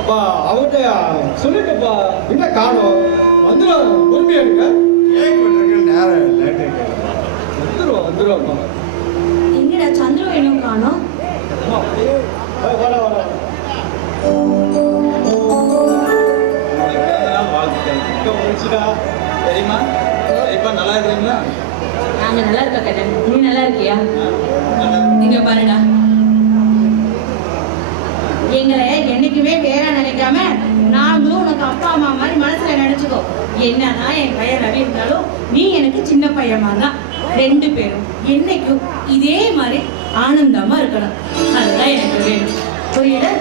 அப்பா அவர்கிட்ட சொல்லிட்டப்பா என்ன காணும் வந்துடும் பொறுமையா இருக்க நேரம் வந்துடும் எங்கடா சந்திரன் இன்னும் காணும் தெரியுமா இப்ப நல்லா இருக்கீங்களா? நாங்க நல்லா இருக்க கேட்டேன். நீ நல்லா இருக்கியா? நீங்க பாருடா, எங்களை என்னைக்குமே வேற நினைக்காம நாங்களும் உனக்கு அப்பா அம்மா மாதிரி மனசுல நினைச்சுக்கோ. என்னதான் என் பையன் ரவி இருந்தாலும் நீ எனக்கு சின்ன பையமா தான். 2 பேரும் என்னைக்கும் இதே மாதிரி ஆனந்தமா இருக்கணும். அதுதான் எனக்கு வேணும். புரியுது?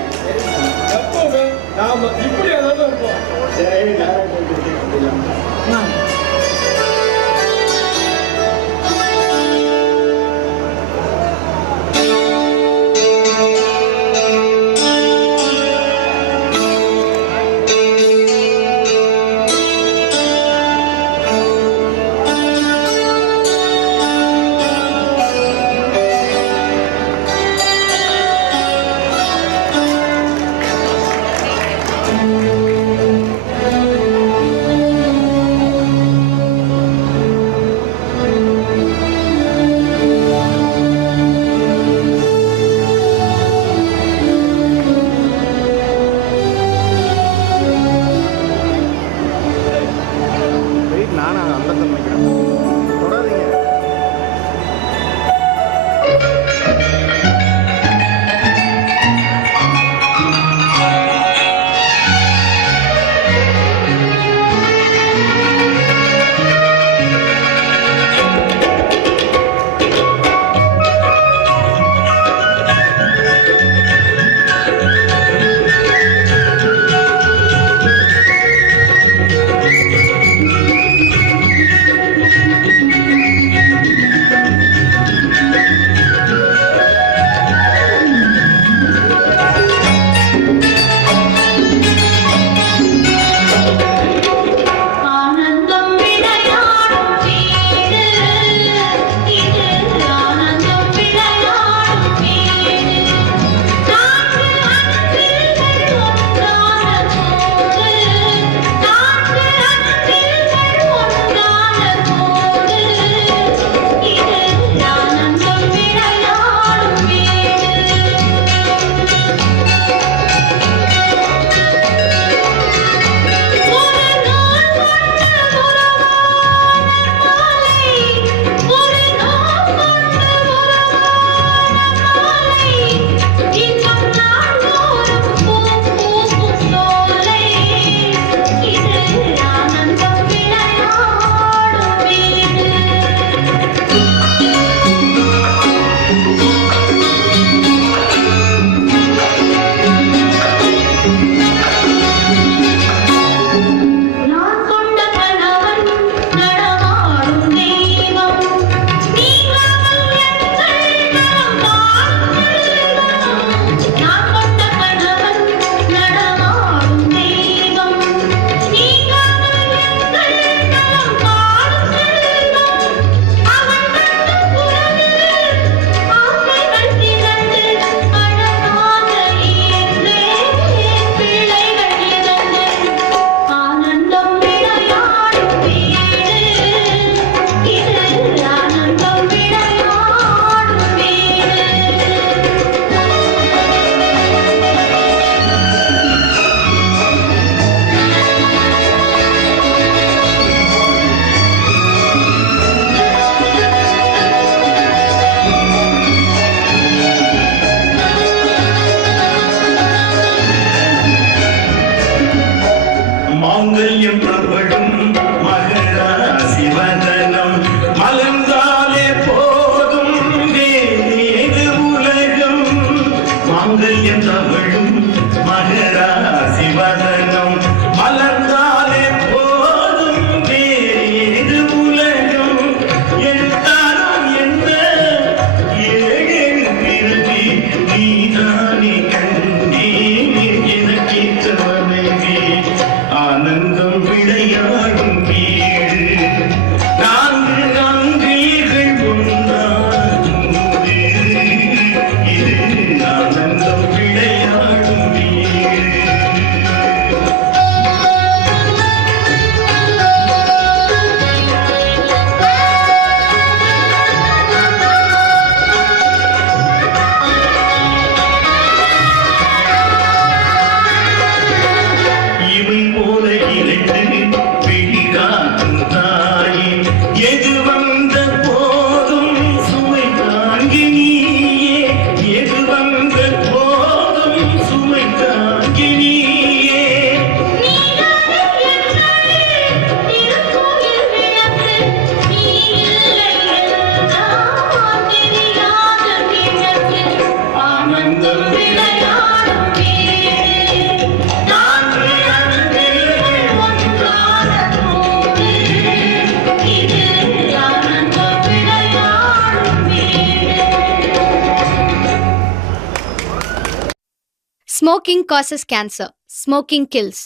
Smoking causes cancer, smoking kills.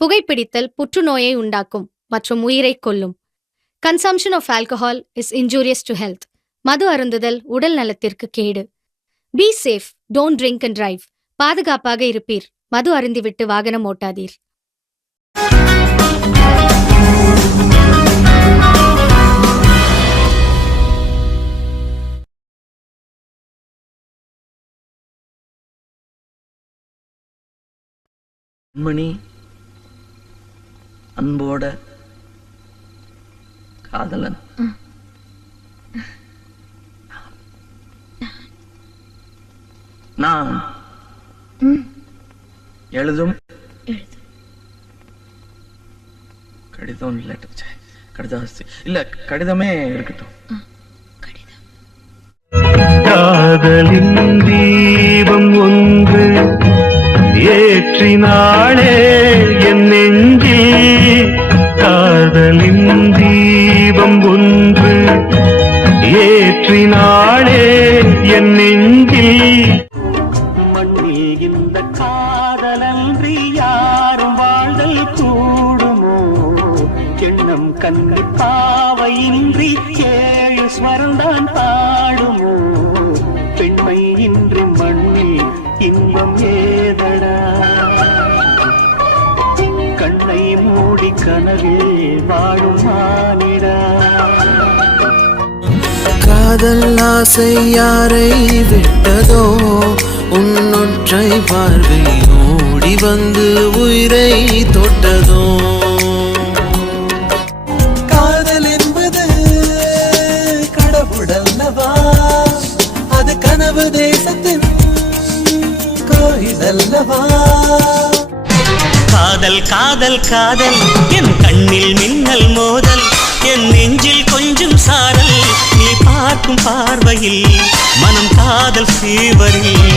புகைப்பிடித்தல் புற்றுநோயை உண்டாக்கும் மற்றும் உயிரை கொல்லும். Consumption of alcohol is injurious to health. மது அருந்துதல் உடல் நலத்திற்கு கேடு. Be safe, don't drink and drive. பாதுகாப்பாக இருப்பீர். மது அருந்திவிட்டு வாகனம் ஓட்டாதீர். மணி அன்போட காதலன். நான் எழுதும் கடிதம் இல்ல கடிதமே இருக்கட்டும். காதலின் தீபம் ஒன்று ஏற்றினாளே என் நெஞ்சில். காதலின் தீபம் ஒன்று ஏற்றினாளே என் நெஞ்சில். மண்ணில் இந்த காதலன்றி யாரும் வாழ்தல் கூடுமோ? எண்ணம் கண்ணி பாவையின்றி ஏழு ஸ்வரம்தான் பாடுமோ? பெண்மை இன்றி மண்ணில் இன்பம் ஏதடா? கண்ணை மூடி கனவில் வாழும் மானிடா. காதல் ஆசை யாரை விட்டதோ? உன்னொற்றை பார்வை ஓடி வந்து உயிரை தொட்டதோ? காதல் என்பது கடவுளல்லவா? அது கனவு தேசத்தின் கோயிலல்லவா? காதல் காதல் காதல் என் கண்ணில் மின்னல் மோதல், என் நெஞ்சில் கொஞ்சம் சாரல், நீ பார்க்கும் பார்வையில் மனம் காதல் சீவரில்.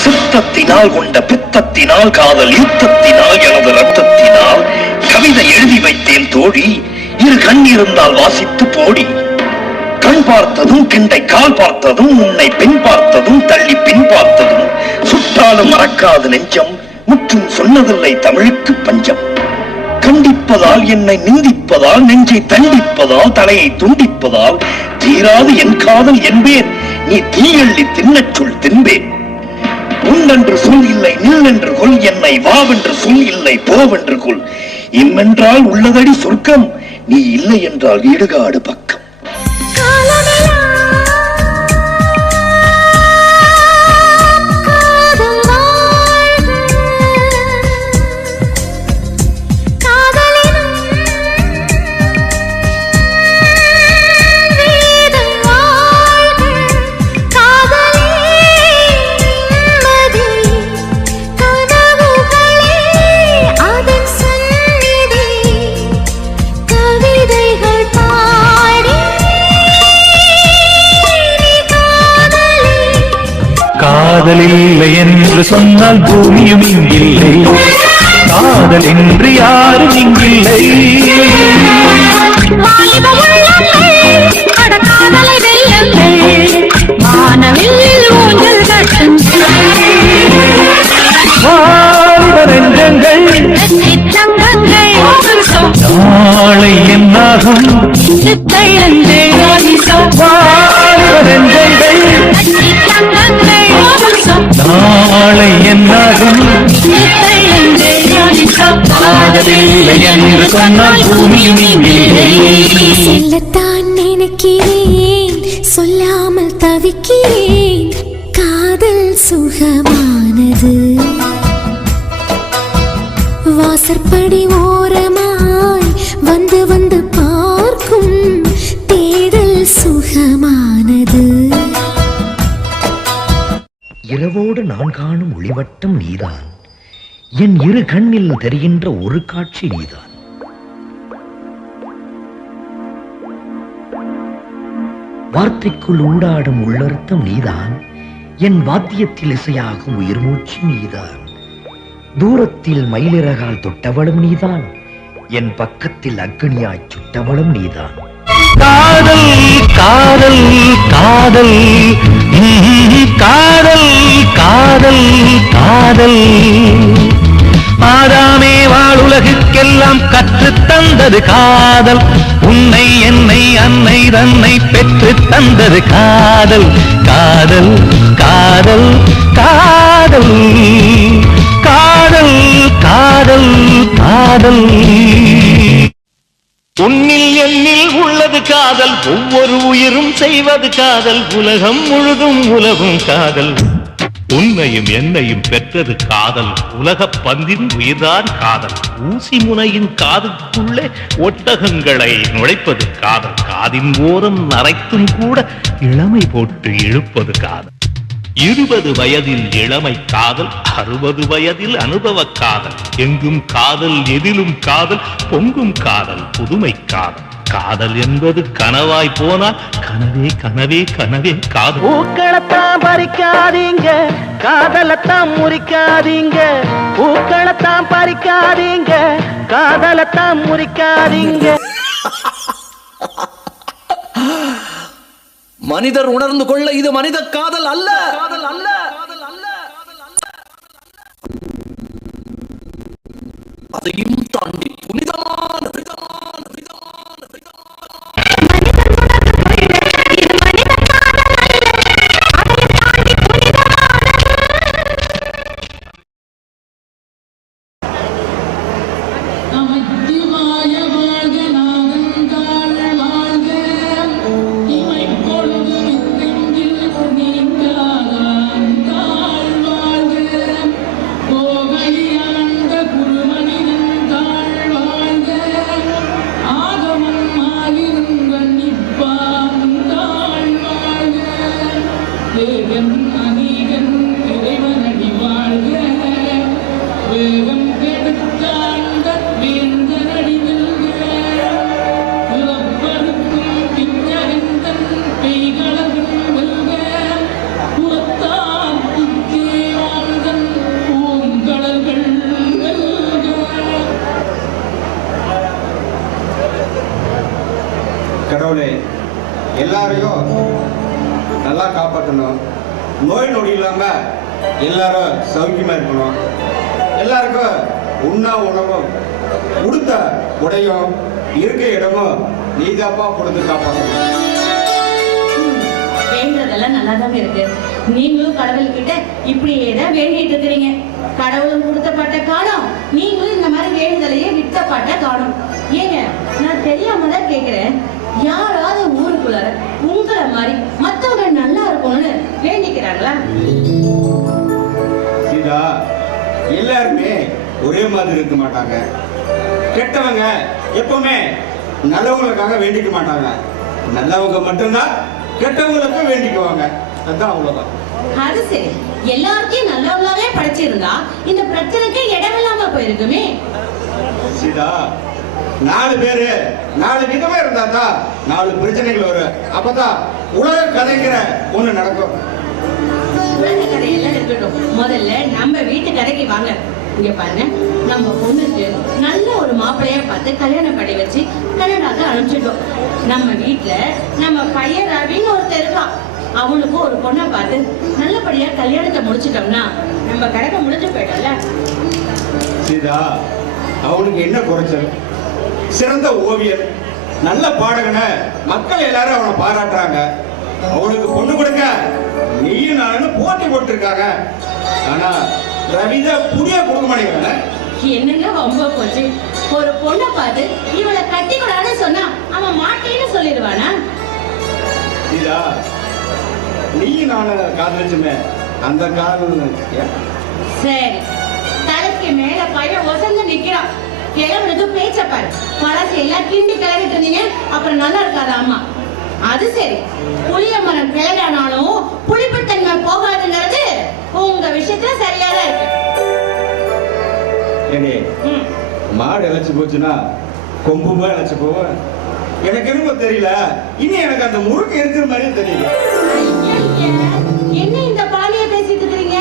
சித்தத்தினால் கொண்ட பித்தத்தினால் காதல் யுத்தத்தினால் எனது ரத்தத்தினால் கவிதை எழுதி வைத்தேன் தோழி. இரு கண் இருந்தால் வாசித்து போடி. கண் பார்த்ததும் கிண்டை கால் பார்த்ததும் உன்னை பின் பார்த்ததும் தள்ளி பின் பார்த்ததும் சுற்றாலும் மறக்காது நெஞ்சம். முற்றும் சொன்னதில்லை தமிழுக்கு பஞ்சம். கண்டிப்பதால் என்னை நிந்திப்பதால் நெஞ்சை தண்டிப்பதால் தலையை துண்டிப்பதால் தீராது என் காதல் என்பேன். நீ தீயள்ளி தின்னச் சொல் தின்பேன். உன்னென்று சொல் இல்லை நில்லென்று கொல், என்னை வாவென்று சொல் இல்லை போவென்று கொல். இம்மென்றால் உள்ளதடி சொர்க்கம், நீ இல்லை என்றால் இடுகாடு பக்கம். காதல் இல்லை என்று சொன்னால் பூமியும் இங்கில்லை. காதல் என்று யாரும் இங்கில்லை. நாளை என்னாகும் நாளை என்னாகும் காதலில்லை என்று சொன்னால் பூமியும் இங்கில்லை. சொல்லத்தான் நினைக்கிறேன், சொல்லாமல் தவிக்கிறேன். காதல் சுகமானது. வாசற்படி ஓரமாய் வந்து வந்து பார்க்கும் தேடல் சுகமானது. இரவோடு நான் காணும் ஒளிவட்டம் நீதான். என் இரு கண்ணில் தெரிகின்ற ஒரு காட்சி நீதான். வார்த்தைக்குள் ஊடாடும் உள்ளர்த்தம் நீதான். என் வாத்தியத்தில் இசையாகும் உயிர் மூச்சு நீதான். தூரத்தில் மயிலிறகால் தொட்டவளும் நீதான். என் பக்கத்தில் அக்னியாய் சுட்டவளும் நீதான். காதல் காதல் காதல் காதல் காதல் காதல் ஆதாமே வாழுலகுக்கெல்லாம் கற்றுத் தந்தது காதல். உன்னை என்னை அன்னை தன்னை பெற்று தந்தது காதல். காதல் காதல் காதல் காதல் காதல் காதல். உன்னில் என்னில் உள்ளது காதல், ஒவ்வொரு உயிரும் செய்வது காதல், உலகம் முழுதும் உலகும் காதல். உன்னையும் என்னையும் பெற்றது காதல், உலகப் பந்தின் உயிர்தான் காதல். ஊசி முனையின் காதுக்குள்ளே ஒட்டகங்களை நுழைப்பது காதல். காதின் ஓரம் நரைத்தும் கூட இளமை போட்டு இழுப்பது காதல். 20 வயதில் இளமை காதல், 60 வயதில் அனுபவ காதல். எங்கும் காதல், எதிலும் காதல், பொங்கும் காதல், புதுமை காதல். காதல் என்பது கனவாய் போனால் கனவே கனவே கனவே காதல். பூக்களத்தான் பறிக்காதீங்க, காதலத்தான் முறிக்காதீங்க. பூக்களத்தான் பறிக்காதீங்க, காதலத்தான் முறிக்காதீங்க. மனிதர் உணர்ந்து கொள்ள இது மனித காதல் அல்ல. காதல் அல்ல. அதையும் தாண்டி புனிதமான கடவுளே, எல்லாரையும் நல்லா காப்பாற்றணும். நோய் நொடி இல்லாம எல்லாரும் சௌக்கியமா இருக்கணும். எல்லாருக்கும் உண்ணா உணவும் உடுத்த உடையும் இருக்க இடமும் நீதாப்பா கொடுத்து காப்பாற்றணும். வேண்டதெல்லாம் நல்லாதாங்க இருக்கு. நீங்களும் கடவுள் கிட்ட இப்படியே தான் வேண்டிட்டு இருக்கிறீங்க. கடவுளும் கொடுத்த பாட்டை காணும், நீங்களும் இந்த மாதிரி வேண்டுதலையே விட்ட பாட்டை காணும். ஏங்க, நான் தெரியாம தான் கேக்குறேன், யாராவது ஊருக்குள்ள உங்களை மாதிரி மத்தவங்க நல்லா இருக்கணும்னு வேண்டிக்கிறாங்களா? சீதா, எல்லாருமே ஒரே மாதிரி இருக்க மாட்டாங்க. கெட்டவங்க எப்பவுமே நல்லவங்களுக்காக வேண்டிக்க மாட்டாங்க. நல்லவங்க மட்டும்தான் கெட்டவங்களுக்கு வேண்டிக்குவாங்க. அதான் அவ்வளவுதான். அது சரி, எல்லாத்தையும் நல்லவங்களாவே படைச்சிருந்தா இந்த பிரச்சனைக்கு இடமில்லாம போயிருக்குமே. சீதா, 4 பேரு 4 விதமா இருந்தா தான் 4 பிரச்சனைகள் வரும். அப்பதான் உலக கதைங்கிற ஒண்ணு நடக்கும். உலக கதை எல்லாம் இருக்கட்டும், முதல்ல நம்ம வீட்டு கதைக்கு வாங்க. இங்க பாருங்க, நம்ம பொண்ணுக்கு நல்ல ஒரு மாப்பிள்ளைய பார்த்து கல்யாணம் பண்ணி வச்சு கனடாக்கு அனுப்பிச்சிட்டோம். நம்ம வீட்டுல நம்ம பையன் ரவின்னு ஒருத்தர் இருக்கான். அவனுக்கு ஒரு பொண்ணை பார்த்து நல்லபடியா கல்யாணத்தை முடிச்சிட்டோம்னா நம்ம கணக்க முடிஞ்சு போயிட்டோம்ல. சீதா, அவனுக்கு என்ன குறைச்சல்? சிறந்த ஓவியர், நல்ல பாடகனை மக்கள் எல்லாரும் அவனை பாராட்டுறாங்க. அவனுக்கு பொண்ணு கொடுக்க நீயும் நானும் போட்டி போட்டிருக்காங்க. ஆனா ரவிதா புதிய கொடுக்க மாட்டேங்கிறான. என்னங்க ரொம்ப போச்சு. ஒரு பொண்ணை பார்த்து இவளை கட்டிக்கூடாதுன்னு சொன்னா அவன் மாட்டேன்னு சொல்லிடுவானா? சீதா, நீயும் நானும் காதலிச்சுமே, அந்த காதல் சரி, தலைக்கு மேல பையன் ஒசந்து நிக்கிறான். கிளம்புறது பேச்ச பாரு. பழசை எல்லாம் கிண்டி கிளம்பிட்டு இருந்தீங்க, அப்புறம் நல்லா இருக்காது. ஆமா, அது சரி. புளிய மரம் கிளறானாலும் புளிப்புத்தன்மை போகாதுங்கிறது உங்க விஷயத்துல சரியாதான் இருக்கு. மாடு இழைச்சு போச்சுன்னா கொம்புமா இழைச்சு போவேன். எனக்கு என்னமோ தெரியல, இனி எனக்கு அந்த முறுக்கு இருக்கிற மாதிரியே தெரியல. என்ன இந்த பாலிய பேசிட்டு இருக்கீங்க?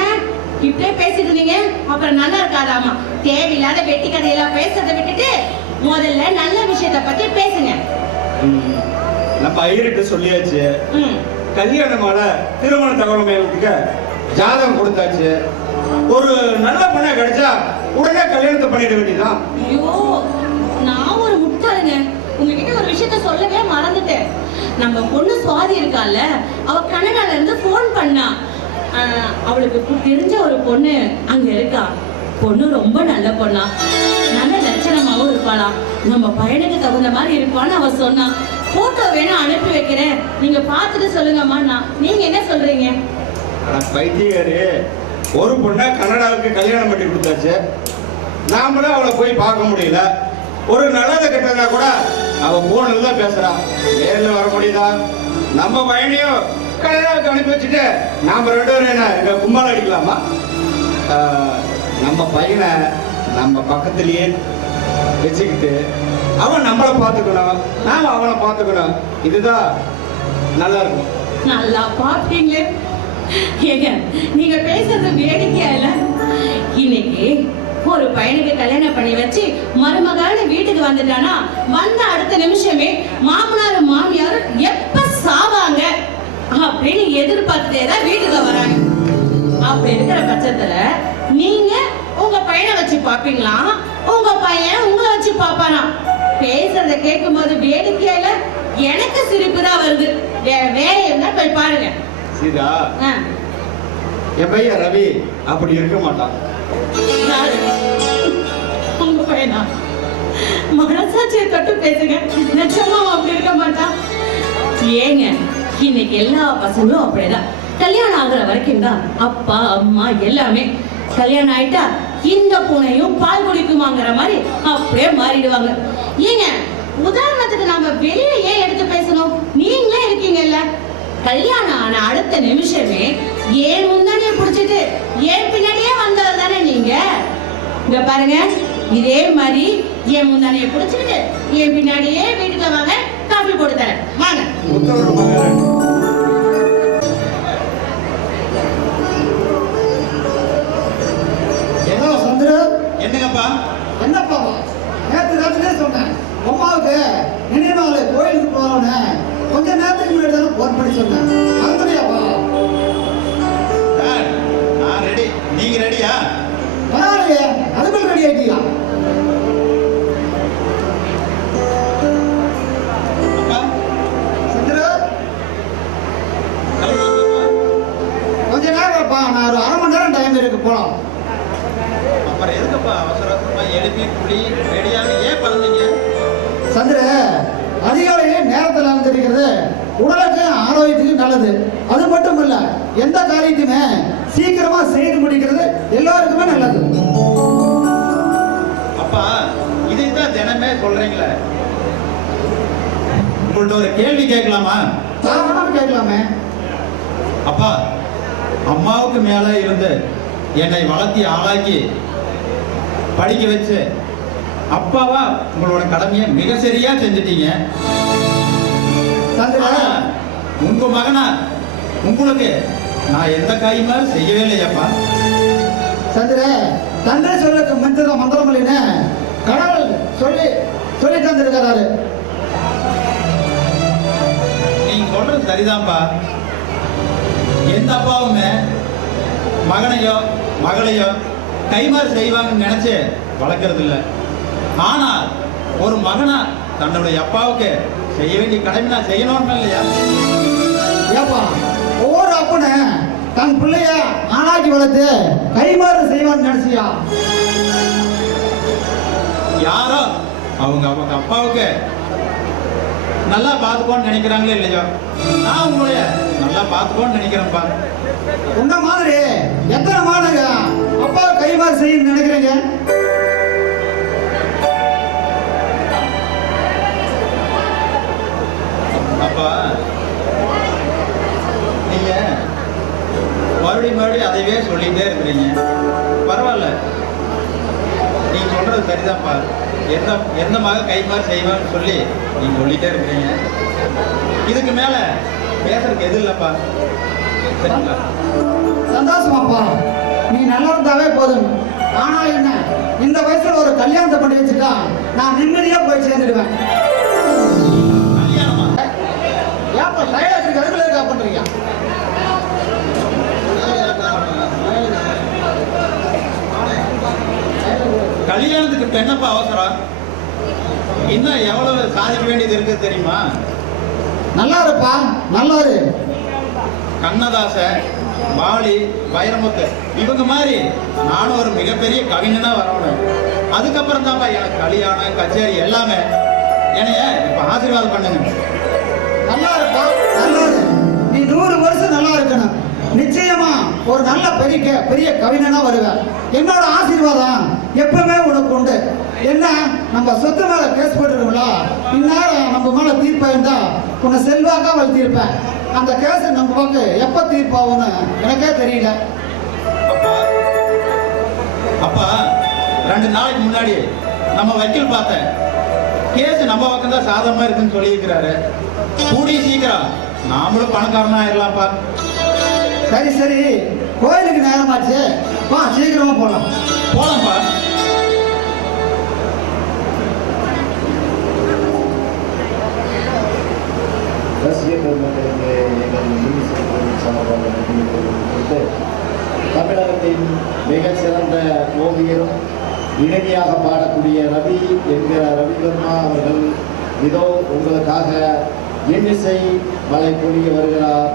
இப்படியே பேசிட்டு இருந்தீங்க, அப்புறம் நல்லா இருக்காதாமா. தேவையில்லாத வெட்டி கதையெல்லாம் பேசுறதை விட்டுட்டு முதல்ல நல்ல விஷயத்த பத்தி பேசுங்க. நம்ம ஐயர்கிட்ட சொல்லியாச்சு. ம். கல்யாணமான திருமண தகவல் மையத்துக்கு ஜாதகம் கொடுத்தாச்சு. ஒரு நல்ல பொண்ணா கிடைச்சா உடனே கல்யாணத்தை பண்ணிட வேண்டியதான். ஐயோ, நான் ஒரு முட்டாளுங்க. உங்ககிட்ட ஒரு விஷயத்த சொல்லவே மறந்துட்டேன். நம்ம பொண்ணு சுவாதி இருக்கால, அவ கனடால இருந்து போன் பண்ணா. அவளுக்கு தெரிஞ்ச ஒரு பொண்ணு அங்க இருக்கா. பொண்ணு ரொம்ப நல்ல பொண்ணா, நல்ல லட்சணமாவும் இருப்பாளாம். நம்ம பையனுக்கு தகுந்த மாதிரி இருப்பான்னு அவ சொன்னா. போட்டோ வேணா அனுப்பி வைக்கிறேன், நீங்க பார்த்துட்டு சொல்லுங்கம்மா. நீங்க என்ன சொல்றீங்க? பைத்தியாரு, ஒரு பொண்ணை கனடாவுக்கு கல்யாணம் பண்ணி கொடுத்தாச்சு. நாமளும் அவளை போய் பார்க்க முடியல. ஒரு நல்லதை கெட்டதா கூட அவ போனில் தான் பேசுறான். நேரில் வர முடியுதா? நம்ம பையனையும் கனடாவுக்கு அனுப்பி வச்சுட்டு நாம 2 பேரும் என்ன எங்க கும்பால் அடிக்கலாமா? நம்ம பையனை நம்ம பக்கத்திலேயே வச்சுக்கிட்டு அவன் நம்மளை பார்த்துக்கணும், நாம அவனை பார்த்துக்கணும். இதுதான் நல்லா இருக்கும். நல்லா பாப்பீங்களே. ஏங்க, நீங்க பேசுறது வேடிக்கையா இல்ல? இன்னைக்கு ஒரு பையனுக்கு கல்யாணம் பண்ணி வச்சு மருமகான வீட்டுக்கு வந்துட்டானா, வந்த அடுத்த நிமிஷமே மாமனார் மாமியார் எப்ப சாவாங்க அப்படின்னு எதிர்பார்த்துட்டே தான் வீட்டுக்கு வராங்க. அப்படி இருக்கிற பட்சத்துல நீங்க உங்க பையனை வச்சு பாப்பீங்களா, உங்க பையன் உங்களை வச்சு பாப்பானா? பேசுறத கேட்கும் போது வேடிக்கையா இல்ல? எனக்கு சிரிப்பு தான் வருது. வேற என்ன போய் பாருங்க. சீதா, என் பையன் ரவி அப்படி இருக்க மாட்டான். உங்க பையனா? மனசாட்சியை தொட்டு பேசுங்க. நிச்சயமா அப்படி இருக்க மாட்டான். ஏங்க, இன்னைக்கு எல்லா பசங்களும் அப்படிதான். கல்யாணம் ஆகுற வரைக்கும் தான் அப்பா அம்மா எல்லாமே. கல்யாணம் ஆயிட்டா இந்த பூனையும் பால் குடிக்குமாங்கிற மாதிரி அப்படியே மாறிடுவாங்க. ஏங்க, உதாரணத்துக்கு நம்ம வெளியே ஏன் எடுத்து பேசணும்? நீங்களே இருக்கீங்கல்ல, கல்யாணம் ஆன அடுத்த நிமிஷமே ஏன் முந்தானிய புடிச்சிட்டு ஏன் பின்னாடியே வந்தவர் தானே நீங்க. இங்க பாருங்க, இதே மாதிரி ஏன் முந்தானிய புடிச்சிட்டு ஏன் பின்னாடியே வீட்டுல வாங்க, காஃபி போட்டு தரேன், வாங்க. என்ன சந்திர? என்னங்கப்பா? என்னப்பா? நேற்று ராத்திரியே சொன்னேன், அம்மாவுக்கு நினைவாலை கோயிலுக்கு போறோன்னு. கொஞ்ச நேரத்துக்கு முன்னாடி தானே போன் பண்ணி சொன்னேன், மறந்துடியாப்பா? நான் ரெடி, நீங்க ரெடியா? பரவாயில்லையே, அதுக்குள்ள ரெடி ஆயிட்டீங்களா? சந்திர, கொஞ்ச நேரம்ப்பா, நான் ஒரு 1/2 மணி நேரம் டைம் இருக்கு, போலாம். அப்புறம் எதுக்குப்பா அவசரமா எழுப்பி குடி ரெடியாக ஏன் பண்ணீங்க? சந்திர, அதிகாலையிலே நேரத்தில் எழுந்திருக்கிறது உடலுக்கு ஆரோக்கியத்துக்கு நல்லது. அது மட்டும் இல்ல, எந்த காரியத்தையுமே சீக்கிரமா செய்து முடிக்கிறது எல்லாருக்குமே நல்லது. அப்பா, இதைத்தான் தினமே சொல்றீங்களே. உங்கள்ட்ட ஒரு கேள்வி கேட்கலாமா? தாராளமா கேட்கலாமே. அப்பா, அம்மாவுக்கு மேல இருந்து என்னை வளர்த்தி ஆளாக்கி படிக்க வச்சு அப்பாவா உங்களோட கடமையை மிக சரியா செஞ்சுட்டீங்க. உங்க மகனா உங்களுக்கு நான் எந்த காரியமா செய்யவே இல்லையாப்பா? சந்திர, தந்தை சொல்லுக்கு மந்திரம் மந்திரம் இல்லைன்னு கடவுள் சொல்லி தந்திருக்கிறாரு. நீங்க சொல்றது சரிதான்ப்பா. எந்த அப்பாவுமே மகனையோ மகளையோ கைமாறு செய்வாங்கன்னு நினைச்சு வளர்க்கறது இல்லை. ஆனால் ஒரு மகனா தன்னுடைய அப்பாவுக்கு செய்ய வேண்டிய கடமை நான் செய்யணும்னு இல்லையா? ஏப்பா, ஒவ்வொரு அப்பனு தன் பிள்ளைய ஆளாக்கி வளர்த்து கைமாறு செய்வான்னு நினைச்சியா? யாரோ அவங்க அவங்க அப்பாவுக்கு நல்லா பார்த்துக்கோன்னு நினைக்கிறாங்களே இல்லையோ, நான் உங்களுடைய நல்லா பார்த்துக்கோன்னு நினைக்கிறேன்ப்பா. உன்ன மாதிரி எத்தனை மாதங்க அப்பா கைமாறு செய்ய நினைக்கிறீங்க? அப்பா, நீங்க மறுபடியும் அதைவே சொல்லிட்டே இருக்கிறீங்க. பரவாயில்ல, நீங்க சொல்றது சரிதான்ப்பா. எந்த மக கைமாறு செய்வான்னு சொல்லி நீங்க சொல்லிட்டே இருக்கிறீங்க. இதுக்கு மேல பேசுறதுக்கு எது இல்லப்பா. சரிங்களா? சந்தோஷமாப்பா, நீ நல்லா இருந்தாவே போதும். ஆனா என்ன, இந்த வயசுல ஒரு கல்யாணத்தை பண்ணி வச்சுட்டா நான் நிம்மதியா போய் சேர்ந்துடுவேன். டைலாக் அதுக்குள்ள இருக்கா பண்றீங்க? கல்யாணத்துக்கு இப்ப என்னப்பா அவசரம்? இன்னும் எவ்வளவு சாதிக்க வேண்டியது இருக்கு தெரியுமா? நல்லா இருப்பா, நல்லா இரு. கண்ணதாச, வாலி, வைரமுத்து இவங்க மாதிரி நானும் ஒரு மிகப்பெரிய கவிஞனா வரணும். அதுக்கப்புறம் தான்ப்பா எனக்கு கல்யாணம் கச்சேரி எல்லாமே. என்னைய இப்ப ஆசீர்வாதம் பண்ணுங்க. நல்லா இருப்பா, நல்லா இரு. நீ 100 வருஷம் நல்லா இருக்கணும். நிச்சயமா ஒரு நல்ல பெரிய கவிஞனா வருவேன். என்னோட ஆசீர்வாதம் எப்பவுமே உனக்கு உண்டு. என்ன நம்ம சொத்து மேல கேஸ் போட்டுருக்கோம்ல, இந்நேரம் நம்ம மேல தீர்ப்பாயிருந்தா உன்னை செல்வாக்கா வளர்த்திருப்பேன். அந்த கேஸ் நம்ம பக்கம் எப்ப தீர்ப்பாகும்னு எனக்கே தெரியல. அப்பா 2 நாளைக்கு முன்னாடி நம்ம வக்கீல் பார்த்தேன். கேஸ் நம்ம பக்கம் தான் சாதகமா இருக்குன்னு சொல்லியிருக்கிறாரு. கூடி சீக்கிரம் நாமளும் பணக்காரனா ஆயிடலாம்ப்பா. சரி, கோயிலுக்கு நேரமாச்சு, வா சீக்கிரமா போலாம்ப்பா. தமிழகத்தின் மிக சிறந்த ஓவியரும் இணையாக பாடக்கூடிய ரவி என்கிற ரவிவர்மா அவர்கள் இதோ உங்களுக்காக இன்னிசை மலை பொழிய வருகிறார்.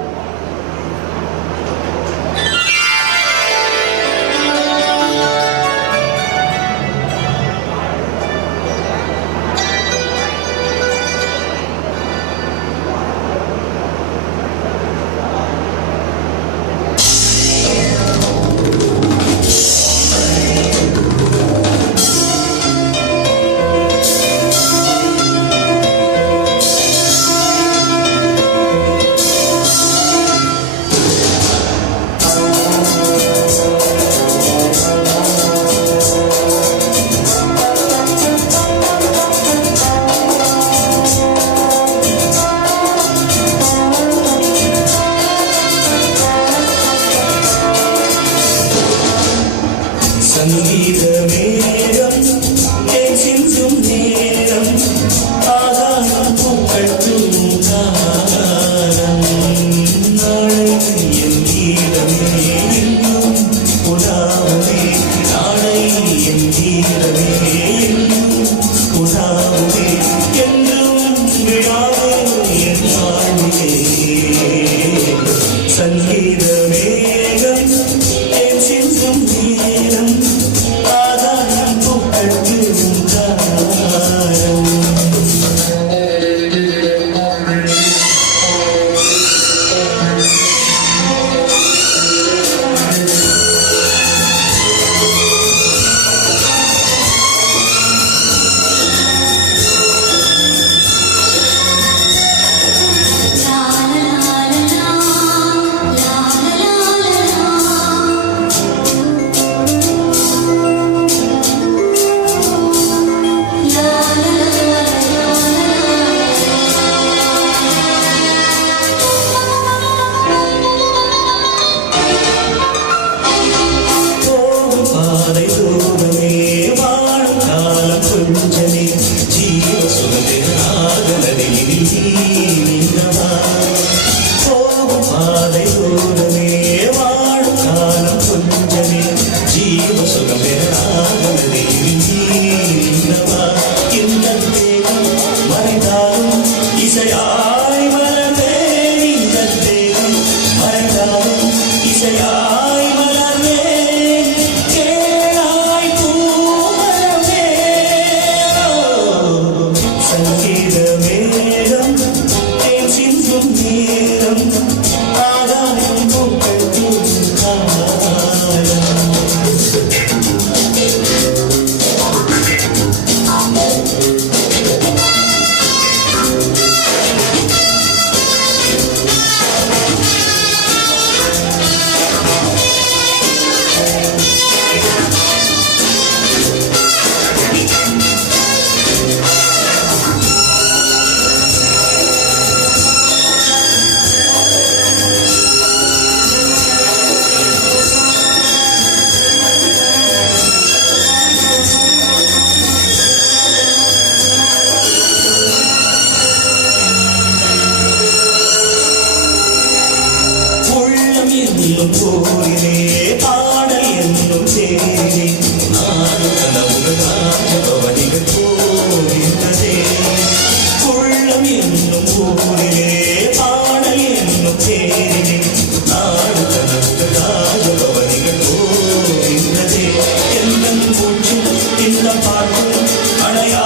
பார்க்கும் அணையா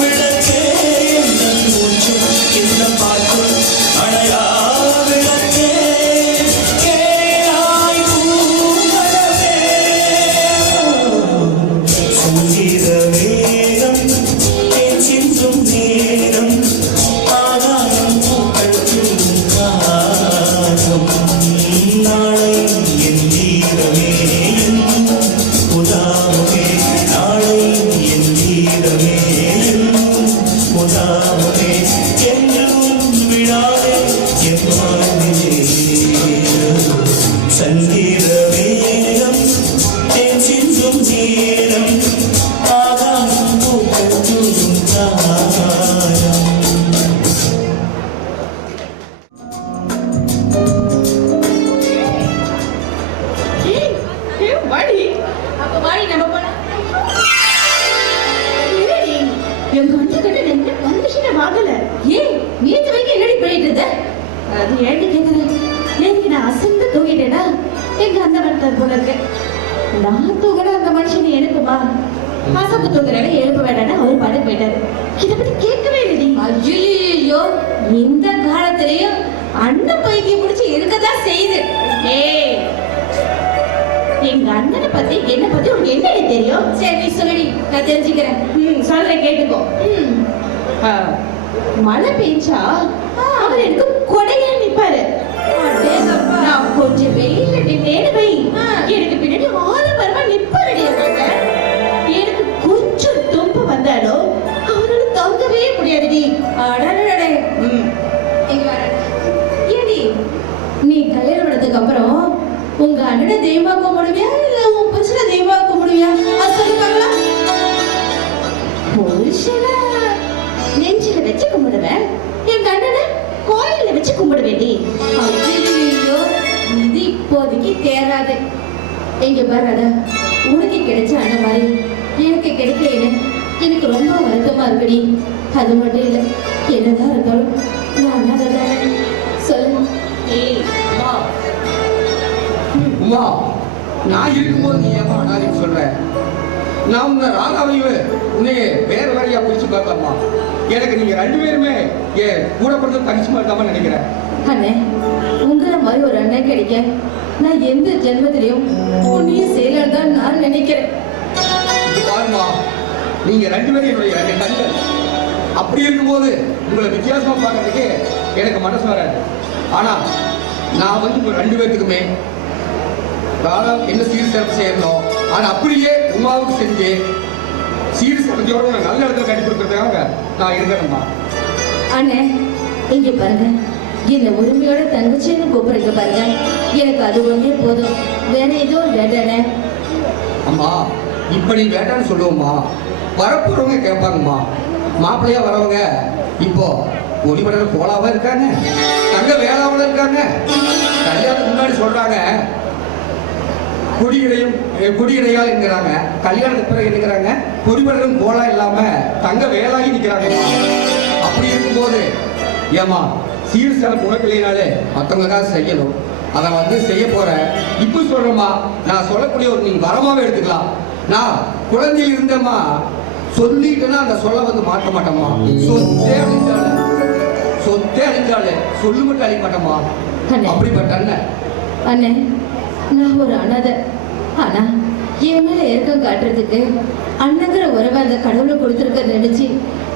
விளக்கே எந்தன் மூச்சும் இந்த பார்க்கும் அணையா விளக்கே கேளாய் பூமலரே சங்கீத வேகம் பேச்சின்றும் நேரம் ஆகாயம் பூக்கள் தூங்கும் காலம் நாளை என் வீரமே உதாமுகே நாளை என் வீரமே உதாமுகே என்றும் விழாவே என் வாழ்விலே சங்கீத வேகம் தேச்சின்றும் நேரம் ஆகாயம் பூக்கள் தூங்கும் காலம் வாடி அப்ப வாடி நம்ம போலாம். ஏடி எங்க வந்து கிட்ட நின்று பர்மிஷனை வாங்கல. ஏன் நேத்து வரைக்கும் என்னடி பண்ணிட்டு இருந்த? அது ஏன்னு கேக்குறேன். நேத்து நான் அசந்து தூங்கிட்டேனா எங்க அந்த மனுஷன் போல இருக்கு. நான் தூங்கினா அந்த மனுஷனை எழுப்புமா? அசந்து தூங்குறவங்க எழுப்ப வேண்டாம்னு அவர் பாட்டு போயிட்டாரு. இதை பத்தி கேட்கவே இல்லடி. ஐயோ இந்த காலத்திலயும் அண்ணன் பைத்தியம் முடிச்சு இருக்கதான் செய்யுது. ஏய் எங்க அண்ணனை பத்தி என்ன பத்தி உனக்கு என்ன தெரியும்? சரி நீ சொல்லடி, நான் தெரிஞ்சுக்கிறேன். சொல்றேன் கேட்டுக்கோ. மழை பெஞ்சா அவர் எனக்கு கொடையா நிப்பாரு. நான் கொஞ்சம் வெயில நின்னேன்னு வை, எனக்கு பின்னாடி ஆலமரமா நிப்பாருடி. எனக்கு கொஞ்சம் தும்பு வந்தாலும் அவரோட தங்கவே முடியாதுடி. அடடடே இங்க வர ஏடி நீ கல்யாணம் பண்ணதுக்கு அப்புறம் உங்க அண்ணனை தெய்வமா கும்பிடுவியா இல்ல உன் புருஷனை தெய்வமா கும்பிடுவியா? அது சொல்லி பார்க்கலாம். புருஷனை நெஞ்சில வச்சு கும்பிடுவேன், எங்க அண்ணனை கோயில வச்சு கும்பிடுவேடி. ஐயோ இது இப்போதைக்கு தேராது. எங்க பாருட உனக்கு கிடைச்ச அண்ணன் மாதிரி எனக்கு கிடைக்கல. எனக்கு ரொம்ப வருத்தமா இருக்குடி. அது மட்டும் இல்ல, என்னதான் இருந்தாலும் நான் அண்ணாத தானே. சொல்லு. ஏய் வா உமா, நான் இருக்கும்போது நீ ஏமா அனாதின்னு சொல்ற? நான் உன்னை ராதாவையும் உன்னைய வேற வழியா பிடிச்சு பார்க்கலாமா? எனக்கு நீங்க ரெண்டு பேருமே என் கூட பிறந்த தங்கச்சி மாதிரி தான் நினைக்கிறேன். அண்ணே, உங்களை மாதிரி ஒரு அண்ணன் கிடைக்க நான் எந்த ஜென்மத்திலையும் உன்னையும் செயலர் தான் நான் நினைக்கிறேன். பாருமா, நீங்க ரெண்டு பேரும் என்னுடைய ரெண்டு கண்கள். அப்படி இருக்கும்போது உங்களை வித்தியாசமா பார்க்கறதுக்கு எனக்கு மனசு வராது. ஆனா நான் வந்து உங்க ரெண்டு பேருக்குமே என்ன சீர் சிறப்பு செய்யணும், ஆனா அப்படியே உமாவுக்கு செஞ்சு சீர் சிறப்போட நல்ல இடத்துல கட்டி கொடுக்கறதுக்காக நான் இருக்கேன்மா. அண்ணே இங்க பாருங்க, என்ன உரிமையோட தங்கச்சின்னு கூப்பிடுங்க பாருங்க. எனக்கு அது ஒன்றே போதும், வேற எதுவும் வேண்டானே. அம்மா இப்ப நீ வேண்டான்னு சொல்லுவோம்மா, வரப்போறவங்க கேட்பாங்கம்மா. மாப்பிள்ளையா வரவங்க இப்போ ஒளிமடல கோலாவா இருக்காங்க, தங்க வேளாவில் இருக்காங்க. கல்யாணத்துக்கு முன்னாடி சொல்றாங்க குடியிடையால் என்கிறாங்க. கல்யாணத்துக்கு பிறகு நிற்கிறாங்க குடிமடலும் கோலா இல்லாம தங்க வேலாகி நிற்கிறாங்க. அப்படி இருக்கும்போது ஏமா சீர் சிறப்பு உனக்கு இல்லைனாலே மற்றவங்களுக்காக செய்யணும். அதை வந்து செய்ய போறேன். இப்ப சொல்றேம்மா, நான் சொல்லக்கூடிய ஒரு நீங்க வரமாவே எடுத்துக்கலாம். நான் குழந்தையில் இருந்தேம்மா சொல்லிட்டுன்னா அந்த சொல்ல வந்து மாற்ற மாட்டோமா. சொத்தே அழிஞ்சாலே சொல்லு மட்டும் அழிக்க மாட்டோமா. அப்படிப்பட்ட அண்ணே, நான் ஒரு அனாதை. ஆனா என் மேல ஏற்கம் காட்டுறதுக்கு அண்ணங்கிற உறவை அந்த கடவுளை கொடுத்துருக்க நினைச்சு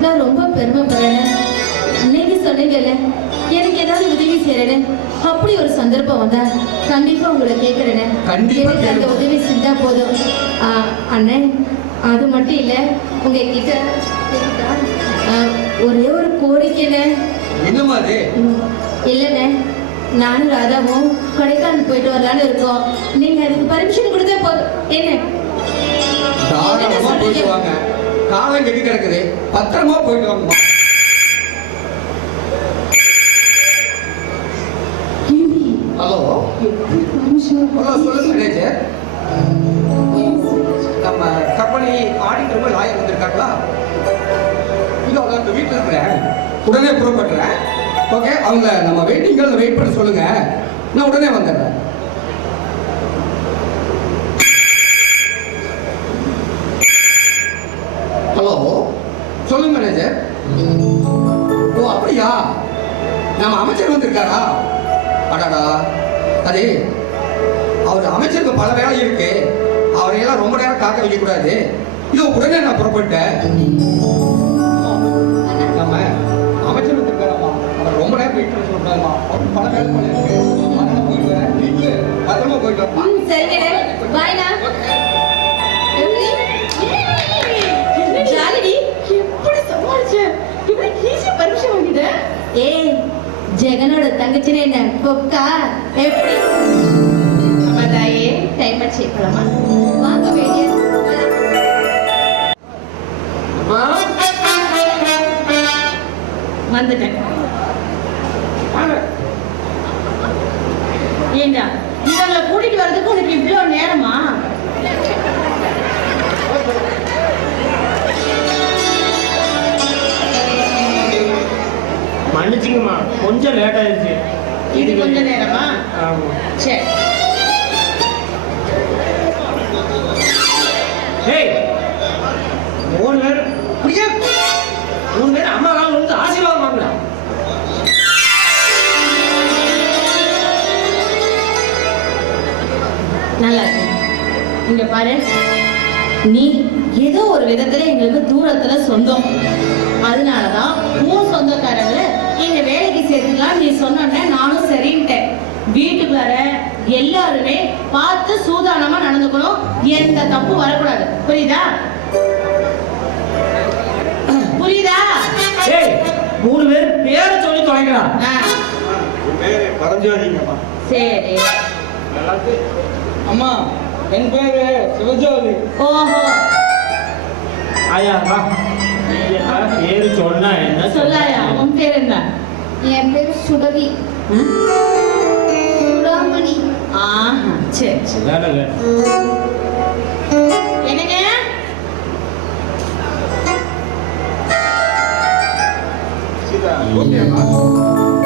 நான் ரொம்ப பெருமைப்படுறேன். நீங்க சொன்னீங்கல்ல எனக்கு ஏதாவது உதவி செய்யறேன்னு, அப்படி ஒரு சந்தர்ப்பம் வந்தா கண்டிப்பா உங்களை கேட்கறேன்னு. எனக்கு அந்த உதவி செஞ்சா போதும். அண்ணே அது மட்டும் இல்ல, உங்ககிட்ட ஒரே ஒரு கோரிக்கைண்ணே. என்னமா அது? இல்லண்ணே, நானும் ராதாவும் கொடைக்கானல் போயிட்டு வரலான்னு இருக்கோம். நீங்க அதுக்கு பர்மிஷன் கொடுத்தா போதும். என்ன தாராளமா போயிட்டு வாங்க. காலம் கெட்டி கிடக்குது, பத்திரமா போயிட்டு வாங்கம்மா. ஹலோ ஹலோ, சொல்லுங்க மேனேஜர். நம்ம கம்பெனி ஆடிட்டர் போய் லாயர் வந்திருக்காங்களா? இதோ அந்த வீட்டில் இருக்கிறேன், உடனே புறப்படுறேன். ஓகே, அவங்க நம்ம வெயிட்டிங் வெயிட் பண்ண சொல்லுங்க, நான் உடனே வந்துடுறேன். மேனேஜர்? ஓ அப்படியா? நம்ம அமைச்சர் வந்திருக்காரா? அடாடா, அது அவர் அமைச்சருக்கு பல வேலை இருக்கு. அவரையெல்லாம் ரொம்ப நேரம் காக்க வைக்க கூடாது. இதோ உடனே நான் புறப்பட்டேன். நம்ம அமைச்சர் வந்திருக்காராமா, அவர் ரொம்ப நேரம் வெயிட் பண்ண சொல்றாருமா. அவருக்கு பல வேலை இருக்கு. அதனால போயிட்டு வரேன். நீங்க பத்திரமா போயிட்டு வரமா. சரிங்க, பாய்னா. ஜாலிடி எப்படி சமாளிச்ச? இப்படி ஈஸியா பர்மிஷன் வாங்கிட்ட? ஏய், ஜெகனோட தங்கச்சினே என்ன கொக்கா எப்படி? அம்மா தாயே, டைம் ஆச்சு போலாமா? வாங்க வெளியே. வந்துட்டேன். ஏண்டா இவங்களை கூட்டிட்டு வர்றதுக்கு உனக்கு இவ்வளவு நேரமா? மன்னிச்சுங்கம்மா, கொஞ்சம் லேட் ஆயிடுச்சு. இது கொஞ்ச நேரமா? சரி. ஏய், 3 பேர் பிரியா, 3 பேர் அம்மா காலம் வந்து ஆசீர்வாதம் வாங்கலாம். நல்லா இருக்கு. இங்க பாரு, நீ ஏதோ ஒரு விதத்துல எங்களுக்கு தூரத்துல சொந்தம். அதனாலதான் உன் சொந்தக்காரங்களை எங்க வேலைக்கு சேர்த்துக்கலாம் நீ சொன்ன நானும் சரின்ட்டேன். வீட்டுக்குள்ளார எல்லாருமே பார்த்து சூதானமா நடந்துக்கணும். எந்த தப்பு வரக்கூடாது. புரியுதா? புரியுதா? ஏய், 3 பேர் பேரை சொல்லி தொலைக்கிறான். பேரு பரஞ்சோதிங்கம்மா. சரி. அம்மா, என் பேரு சிவஜோதி. ஓஹோ. ஆயா பேரு சொன்னா என்ன சொல்லாயா? உன் பேர் என்ன? என் பேர் சுடவி. சுடாமணி. ஆஹா, சரி சரி. என்னங்க?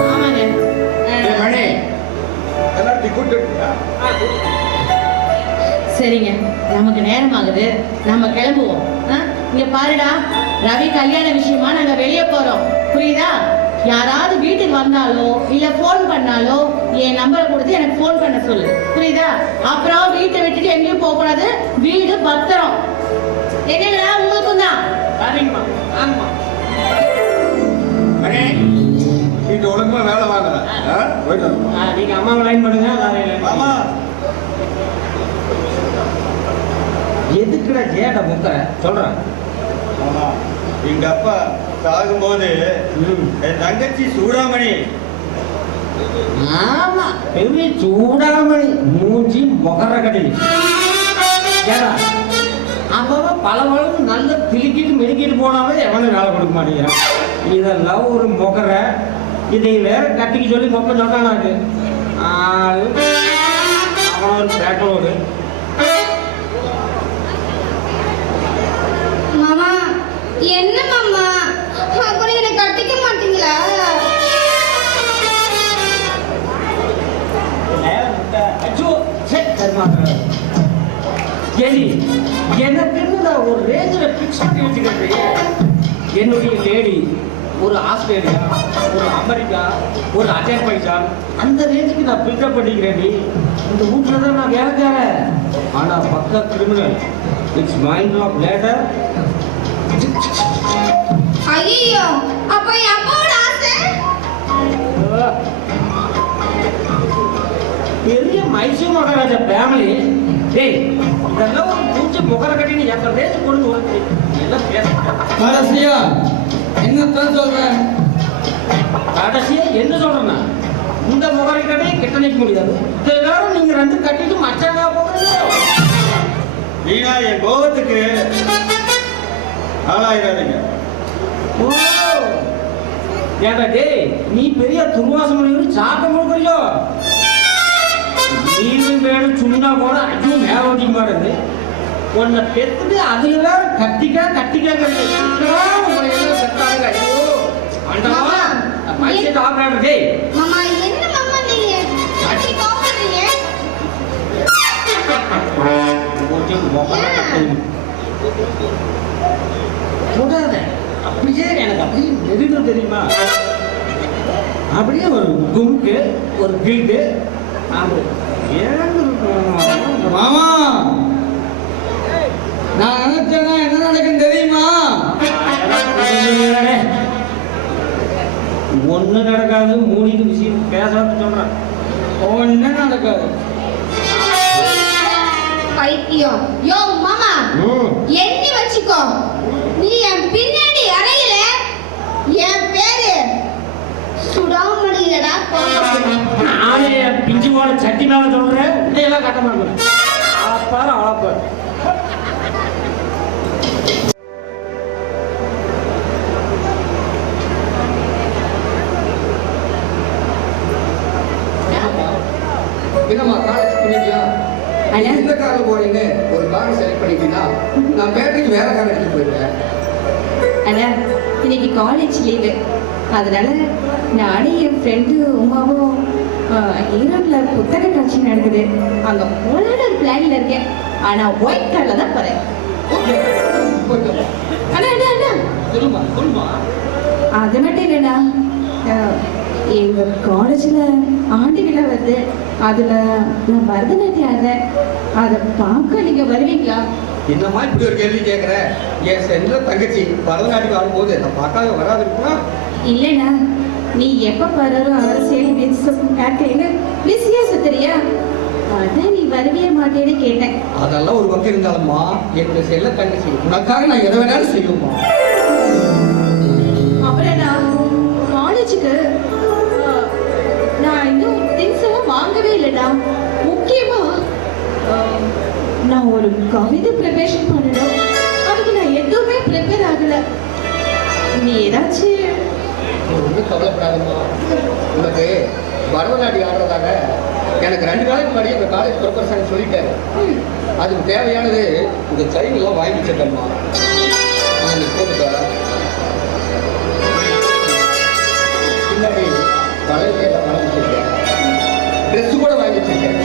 ஆமாங்க. மணி எல்லாத்தையும் கூப்பிட்டு சரிங்க, நமக்கு நேரம் ஆகுது, நம்ம கிளம்புவோம். இங்க பாருடா, ரவி கல்யாண விஷயமா நாங்க வெளியே போறோம். புரியுதா? யாராவது வீட்டுக்கு வந்தாலோ இல்ல போன் பண்ணாலோ என் நம்பரை கொடுத்து எனக்கு போன் பண்ண சொல்லு. புரியுதா? அப்புறம் வீட்டை விட்டுட்டு எங்கேயும் போக கூடாது. வீடு பத்திரம். என்னடா உங்களுக்கும் தான். ஆமா. மணி இது ஒழுங்கமா வேலை வாங்கல. போயிட்டு நீங்க அம்மாவை லைன் பண்ணுங்க. ஆமா. எதுக்குடா ஏட முக்க சொல்றேன். ஆமா, எங்க அப்பா சாகும்போது என் தங்கச்சி சூடாமணி. ஆமா, பெரிய சூடாமணி மூஞ்சி முகர கட்டி. ஏடா அப்ப பல வளவு நல்ல பிரிக்கிட்டு மெடிக்கிட்டு போனாவே எவனும் வேலை கொடுக்க மாட்டேங்கிறான். இதெல்லாம் ஒரு முகர, இதை வேற கட்டிக்கு சொல்லி மொக்க சொன்னானாக்கு அவன் ஒரு பேட்டோடு. மாமா, என்ன மாமா, அப்புறம் என்னை கட்டிக்க மாட்டீங்களா? எனக்கு ஒரு ரேஞ்சில் பிக்ஸ் பண்ணி வச்சுக்கிட்டு என்னுடைய லேடி ஒரு ஆஸ்திரேலியா, ஒரு அமெரிக்கா, ஒரு அஜர்பைஜான், அந்த ரேஞ்சுக்கு நான் பில்டப் பண்ணிக்கிறேன். இந்த வீட்டில் தான் நான் வேலை தேறேன். ஆனால் பக்க criminal. It's mind of later. ஐயோ, அப்ப என் அப்பாவோட ஆசை பெரிய மைசூர் மகாராஜா ஃபேமிலி. டேய், இதெல்லாம் ஒரு பூச்சி முகர கட்டின்னு என் ரேஞ்சு கொண்டு வந்து எல்லாம் கடைசியா என்னத்தான் சொல்றேன்? கடைசியா என்ன சொல்றேன்னா, இந்த முகரை கட்டையை கிட்ட நிற்க முடியாது. எல்லாரும் நீங்க 2 கட்டிட்டு மச்சாங்க போகிறீங்க. வீணா என் கோபத்துக்கு ஆளாயிராதீங்க. ஓ, ஏடா டேய், நீ பெரிய துர்வாசம் சாப்பிட முடியலையோ? நீரு வேணும் சுண்ணா போட அதுவும் மேல ஓட்டிக்க மாட்டேது. உன்னை பெத்துட்டு அதுல வேற கட்டிக்கா செத்தாங்க. ஐயோ ஆண்டவா, மைசெட் ஆப்ரேட்டர். டேய் மாமா, என்ன மாமா நீங்க கட்டி கோவப்படுறீங்க? தொடாத அப்படியே எனக்கு அப்படியே நெருங்கும் தெரியுமா? அப்படியே ஒரு குறுக்கு ஒரு கில்டு மாமா நான் நினைச்சேன்னா என்ன நடக்கும் தெரியுமா? ஒண்ணு நடக்காது. மூடிட்டு விஷயம் பேசாம சொல்றேன். ஒன்னும் நடக்காது. பைத்தியம். யோ மாமா, எண்ணி வச்சுக்கோ. நீ என் பின்னாடி அறையில என் பேரு சுடாமணிலடா. நானே பிஞ்சு போன சட்டி மேல சொல்றேன். இதையெல்லாம் கட்ட மாட்டேன். அப்பாரு அளப்பாரு. என்னம்மா காலேஜ் பண்ணிட்டியா? எந்த காரில் போறீங்க? ஒரு காரை செலக்ட் பண்ணிட்டீங்கன்னா நான் பேட்டரிக்கு வேற கார் எடுத்து போயிட்டேன். அண்ணா இன்னைக்கு காலேஜ் லீவு, அதனால நானே என் ஃப்ரெண்டு உமாவும் ஈரோட்ல புத்தக காட்சி நடக்குது, அங்க போலான ஒரு பிளான்ல இருக்கேன். ஆனா ஒயிட் கார்ல தான் போறேன். அண்ணா அண்ணா அண்ணா சொல்லுமா சொல்லுமா. அது மட்டும் இல்லைண்ணா, எங்க காலேஜ்ல ஆண்டு விழா வருது, அதுல நான் பரதநாட்டியம் ஆடுறேன். அதை பார்க்க நீங்க வருவீங்களா? என்னம்மா இப்படி ஒரு கேள்வி கேட்குற? என் சென்ற தங்கச்சி பரதநாட்டியம் ஆடும்போது நான் பார்க்காத வராது இருக்குமா? இல்லைண்ணா, நீ எப்ப பாரு அரசியல் பிஸியா சுத்துறியா? அதான் நீ வரவே மாட்டேன்னு கேட்டேன். அதெல்லாம் ஒரு பக்கம் இருந்தாலும்மா, என்னுடைய செல்ல தங்கச்சி உனக்காக நான் எதை வேணாலும் செய்வோம்மா. அப்புறம் நான் காலேஜுக்கு நான் இன்னும் திங்ஸ் எல்லாம் வாங்கவே இல்லைடா. முக்கியமா நான் ஒரு கவிதை ப்ரிப்பரேஷன் பண்ணணும், அதுக்கு நான் எதுவுமே ப்ரிப்பேர் ஆகல. நீ ஏதாச்சும் ஒன்றும் கவலைப்படாதம்மா. உனக்கு பரதநாட்டியம் ஆடுறதாக எனக்கு 2 நாளைக்கு முன்னாடி இந்த காலேஜ் ப்ரொஃபஸர் சொல்லிட்டாரு. அதுக்கு தேவையானது இந்த சைனெல்லாம் வாங்கி வச்சிருக்கேன்மா. நீ போட்டுக்க. பின்னாடி தலையிலாம் வாங்கி வச்சிருக்கேன், ட்ரெஸ் கூட வாங்கி வச்சிருக்கேன்.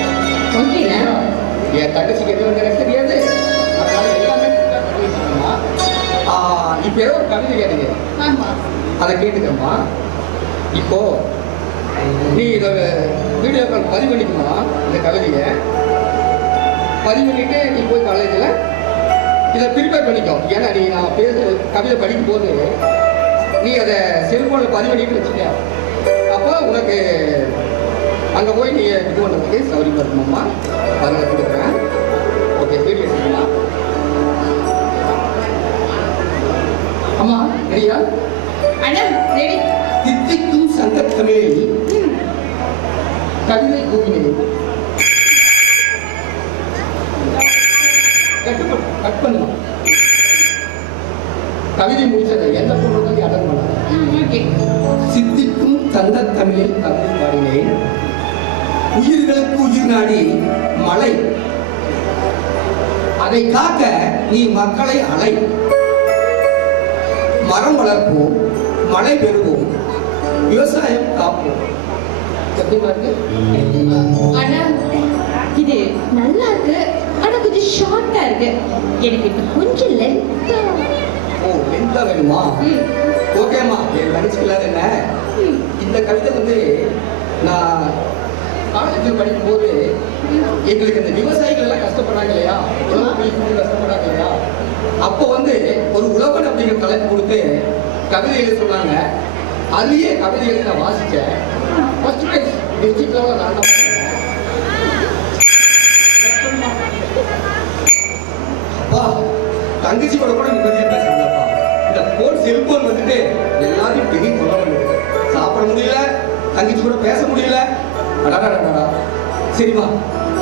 என் தங்கச்சிக்கு எது வந்து எனக்கு தெரியாது, அதனால எல்லாமே பண்ணி வச்சிருக்கேம்மா. இப்போ ஏதோ ஒரு கவிதை கேட்டீங்க, அதை கேட்டுக்கம்மா. இப்போ நீ இதை வீடியோ கால் பதிவு பண்ணிக்குமா? இந்த கவிதையை பதிவு பண்ணிட்டு நீ போய் காலேஜில் இதை ப்ரிப்பேர் பண்ணிக்கோ. ஏன்னா நீ நான் கவிதை படிக்கும் போது நீ அதை செல்ஃபோனில் பதிவு பண்ணிட்டு வச்சுக்க. அப்போ உனக்கு அங்கே போய் நீ இது பண்ணுறதுக்கு சௌரியமாக இருக்குமாம்மா. அதில் கொடுக்குறேன். ஓகே, வீடியோ எடுத்துக்கமா. அம்மா ரெடியா? அண்ணா ரெடி. தித்திக்கும் சங்கத்தமிழில் கவிதை கூவினேன். கட் பண்ணுமா? கவிதை முடிச்சதை எந்த பொருள் நீ அட்டன் பண்ண. சித்திக்கும் சங்கத்தமிழில் கவிதை பாடினேன். உயிர்களுக்கு உயிர் நாடி மழை, அதை காக்க நீ மக்களை அலை. மரம் வளர்ப்போம், மழை பெறுவோம், விவசாயம் காப்போம். அண்ணா இது நல்லா இருக்கு, ஆனா கொஞ்சம் ஷார்ட்டா இருக்கு. எனக்கு இப்ப கொஞ்சம் லென்த்தா. ஓ, லென்த்தா வேணுமா? ஓகேம்மா, என் தங்கச்சிக்கு இல்லாத என்ன, இந்த கவிதை வந்து நான் காலேஜில் படிக்கும்போது எங்களுக்கு இந்த விவசாயிகள் எல்லாம் கஷ்டப்படுறாங்க இல்லையா, கஷ்டப்படுறாங்க இல்லையா, அப்போ வந்து ஒரு உழவன் அப்படிங்கிற தலைப்பு கொடுத்து கவிதை எழுத சொன்னாங்க. அதுலயே கவிதை எழுதி நான் வாசிச்சேன். ஃபர்ஸ்ட் பிரைஸ் டிஸ்ட்ரிக்ட் லெவலில் நான் தான். அப்பா, தங்கச்சியோட கூட நிம்மதியா பேசுறாங்கப்பா. இந்த போன் செல்போன் வந்துட்டு எல்லாத்தையும் பெரிய கொள்ள பண்ணுது. சாப்பிட முடியல, தங்கச்சி கூட பேச முடியல. அடாடா. சரிம்மா,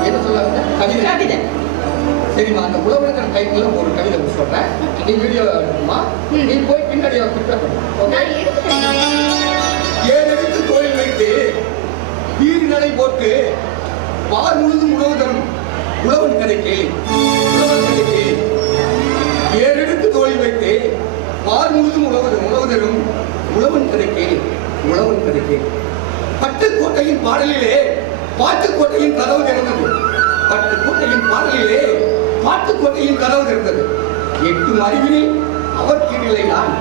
என்ன சொல்ல கவிதை? சரிம்மா, அந்த உழவர்கள் கைக்குள்ள ஒரு கவிதை சொல்றேன். நீ வீடியோ எடுக்குமா? நீ போய் பின்னாடி ப்ரிப்பேர் பண்ணு. ஏழெடுத்து கோயில் வைத்து வீடுகளை போட்டு பார் முழுதும் உணவு தரும் உழவன் கதை கேளு. உழவன் கதை கேளு. ஏழெடுத்து தோழி வைத்து பார் முழுதும் உணவு தரும் உழவன் கதை கேளு. உழவன் கதை கேளு. பட்டுக்கோட்டையின் பாடலிலே பாட்டுக்கோட்டையின் கதவு திறந்தது. பட்டுக்கோட்டையின் பாடலிலே பாட்டுக்கோட்டையின் கதவு திறந்தது. 8 அறிவினில் அவர் கீழில்லை நான்.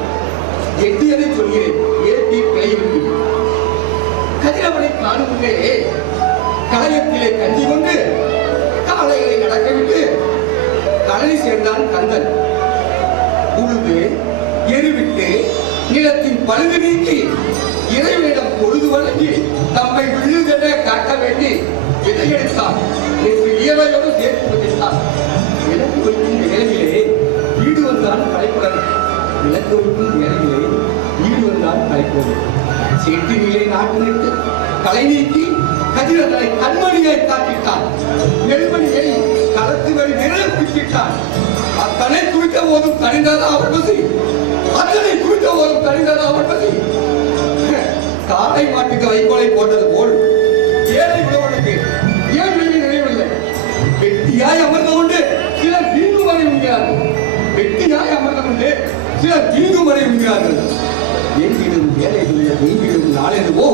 நானும் உன்னே கலையத்திலே கஞ்சி கொண்டு காளைகளை நடக்கவிட்டு கழனி சேர்ந்தான் கந்தன். உழுது எருவிட்டு நிலத்தின் பழுது நீக்கி இறைவனிடம் பொழுது வழங்கி தம்மை விழுதென காட்ட வேண்டி விதையெடுத்தான். நேற்று இயலையோடு சேர்த்து வைத்தார். விளக்கு வைக்கும் வேலையிலே வீடு வந்தான் கலைப்புடன். விளக்கு வைக்கும் வேலையிலே வீடு வந்தான் கலைப்புடன். சேற்றினிலே நாட்டு நிட்டு களை நீக்கி கதிரதனை கண்மணியை காட்டிட்டான். நெல்மணியை களத்து வழி நிழல் பிடித்திட்டான். அத்தனை குறித்த போதும் தனிந்ததா அவர் பசி, அத்தனை குறித்த போதும் தனிந்ததா அவர் பசி. காளை மாட்டுக்கு வைக்கோலை போட்டது போல் ஏழை விடவனுக்கு ஏன் நினைவில்லை. வெட்டியாய் அமர்ந்து கொண்டு சிலர் தீங்கும் வரை உண்கிறார்கள். வெட்டியாய் அமர்ந்து கொண்டு சிலர் தீங்கும் வரை உண்கிறார்கள். எங்கிடும் ஏழை நீங்கிடும் நாளெதுவோ,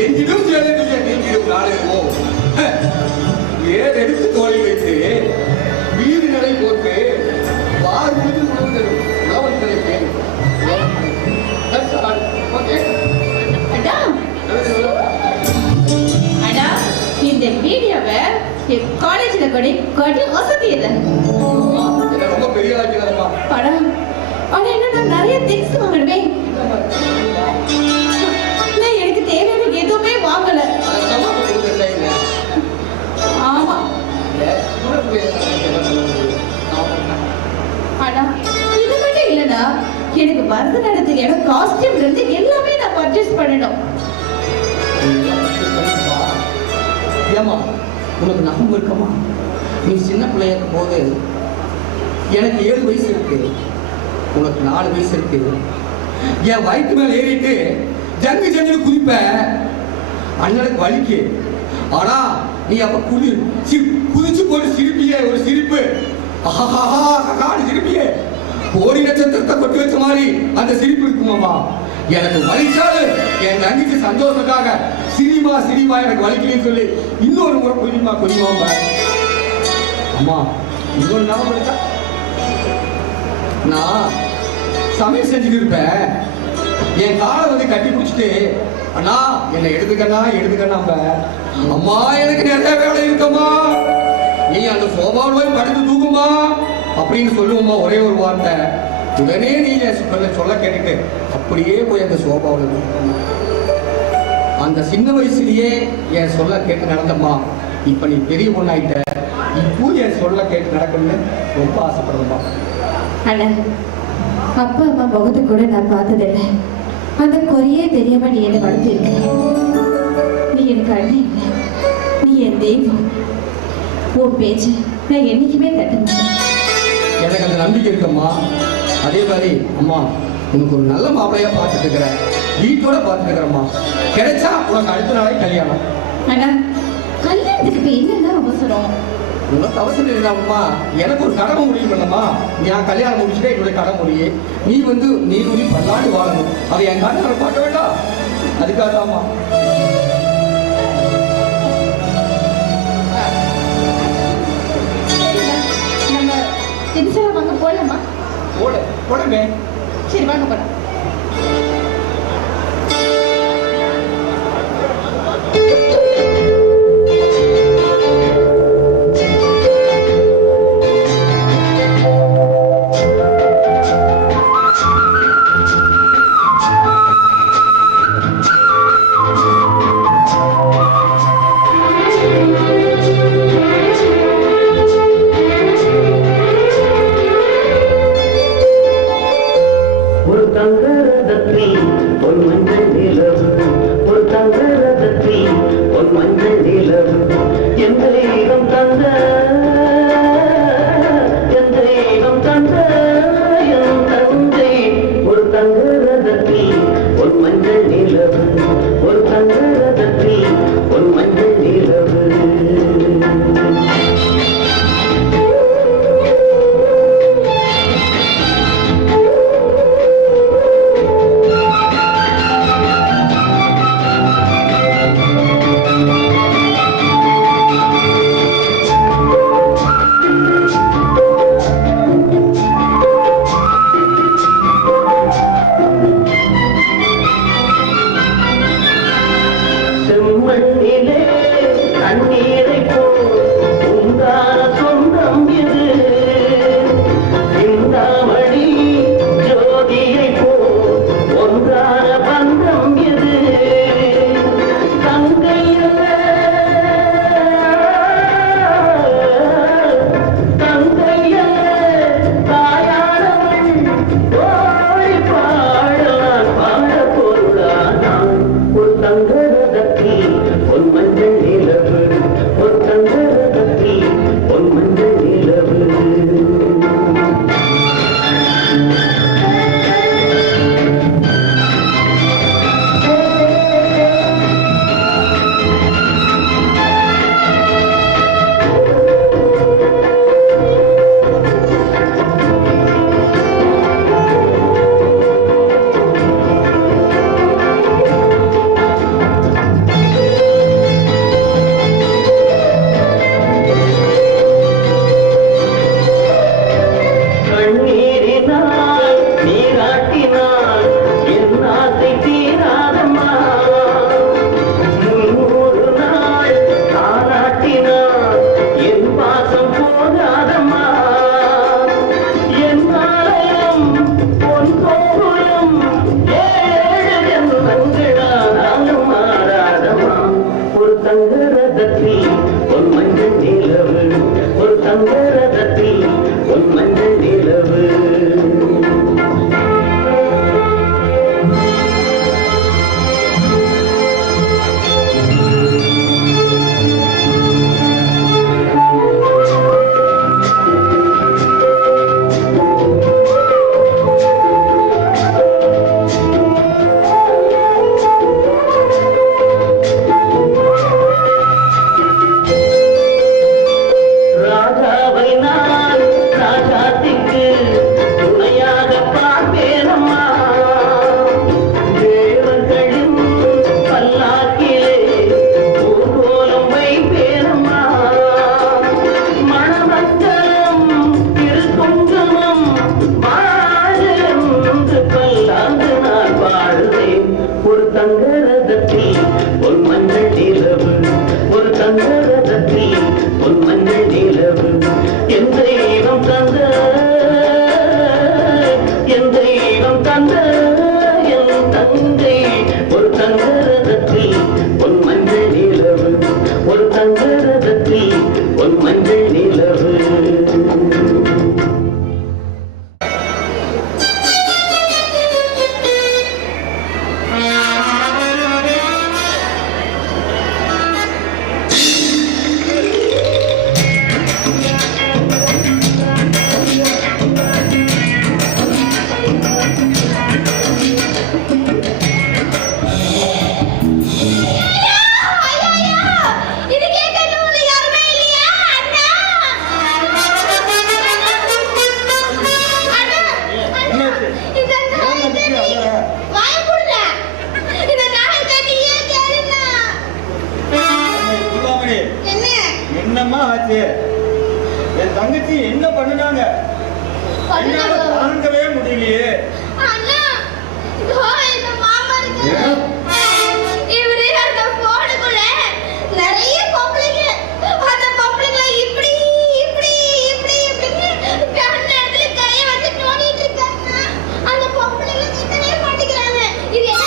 எங்கிடும் ஏழை நீங்கிடும் நாளெதுவோ. ஏறெடுத்து தோழி வைத்து வீடு நடை போட்டு வார் முழுது உணவு தரும் உழவன் கிடைப்பேன். இந்த வீடியோவை காலேஜ்ல கொடி வசதியது ரொம்ப பெரிய படம். ஆனா என்ன நிறைய திங்ஸ் வாங்கணுமே. நான் எனக்கு தேவையான எதுவுமே வாங்கல. ஆமா ஆனா இது மட்டும் இல்லனா எனக்கு பரதநாட்டியத்துக்கு எனக்கு காஸ்டியூம்ல இருந்து எல்லாமே நான் பர்ச்சேஸ் பண்ணணும். ஏமா உனக்கு ஞாபகம் இருக்கமா, நீ சின்ன பிள்ளையா இருக்கும் போது எனக்கு 7 வயசு இருக்கு, உனக்கு 4 வயசு இருக்கு. என் வயிற்று மேல ஏறிட்டு ஜங்கு குதிப்ப, அண்ணனுக்கு வலிக்கு. ஆனா நீ அப்ப குதிச்சு போட்டு சிரிப்பியே ஒரு சிரிப்பு, சிரிப்பியே கோடி நட்சத்திரத்தை கொட்டி வச்ச மாதிரி அந்த சிரிப்பு இருக்குமாமா. எனக்கு வலிச்சாலு என் தங்கிக்கு சந்தோஷத்துக்காக சிரிமா எனக்கு வலிக்கலன்னு சொல்லி இன்னொரு முறை கொஞ்சமா அம்மா. இன்னொரு ஞாபகம் இருக்கா, நான் சமையல் செஞ்சுட்டு இருப்பேன். என் காலை வந்து கட்டி பிடிச்சிட்டு அண்ணா என்னை எடுத்துக்கண்ணா அம்மா எனக்கு நிறைய வேலை இருக்கம்மா, நீ அந்த சோபாவில் போய் படுத்து தூக்குமா அப்படின்னு சொல்லுவோம்மா. ஒரே ஒரு வார்த்தை. உடனே நீ சொல்ல கேட்டுட்டு அப்படியே போய் அந்த சோபாவில் அந்த சின்ன வயசுலயே என் சொல்ல கேட்டு நடந்தம்மா. இப்ப நீ பெரிய பொண்ணாயிட்ட, இப்போ என் சொல்ல கேட்டு நடக்கணும்னு ரொம்ப ஆசைப்படுறம்மா. அண்ணா அப்பா அம்மா முகத்தை கூட நான் பார்த்ததில்லை. அந்த குறையே தெரியாம நீ என்னை வளர்த்திருக்க. நீ எனக்கு அண்ணன் இல்லை, நீ என் தெய்வம். உன் பேச்சு நான் என்னைக்குமே தட்ட மாட்டேன். எனக்கு அந்த நம்பிக்கை இருக்கம்மா. அதே மாதிரி அம்மா உனக்கு ஒரு நல்ல மாப்பிளையா பார்த்துட்டு இருக்கிறேன், வீட்டோட பார்த்துட்டு இருக்கிறம்மா. கிடைச்சா உனக்கு அடுத்த நாளே கல்யாணம். அண்ணா கல்யாணத்துக்கு இப்ப என்னன்னா அவசரம்? உனக்கு அவசரம் இல்லைம்மா, எனக்கு ஒரு கடமை முடிவு பண்ணம்மா. நான் கல்யாணம் முடிச்சுட்டே என்னுடைய கடை முடியே நீ நீ பல்லாண்டு வாழணும். அதை என் காரணம் பார்க்க வேண்டாம், அதுக்காக தான்மா. நம்ம தினசரி வாங்க போலாமா? போடமே. சரி வாங்க போலாம். தந்த என் தங்கை ஒரு தங்கரதத்தில் பொன் மஞ்சள் நிலவு ஒரு தங்கரதத்தில் பொன் மஞ்சள் நிலவு இது கேட்கறது உங்களுக்கு யாருமே இல்லையா அண்ணா? அண்ணா, அண்ணா, இந்த நாயத்தை நீ வாய மூடுல. இந்த நாயத்தை நீயே கேளுண்ணா. என்ன? என்னம்மா ஆச்சு? என் தங்கச்சி என்ன பண்ணுனாங்க? என்னால தாங்கவே முடியலையே. அண்ணா, இதோ இந்த மாமா இருக்காரு. இவரு அந்த போனுக்குள்ள நிறைய பொம்பளைங்க, அந்த பொம்பளைங்களை இப்படி இப்படி இப்படி இப்படின்னு கண்ண இடத்துல கையை வச்சு நோண்டிட்டு இருக்காங்க. அந்த பொம்பளைங்க கிட்டவே மாட்டிக்கிறாங்க. இது என்ன?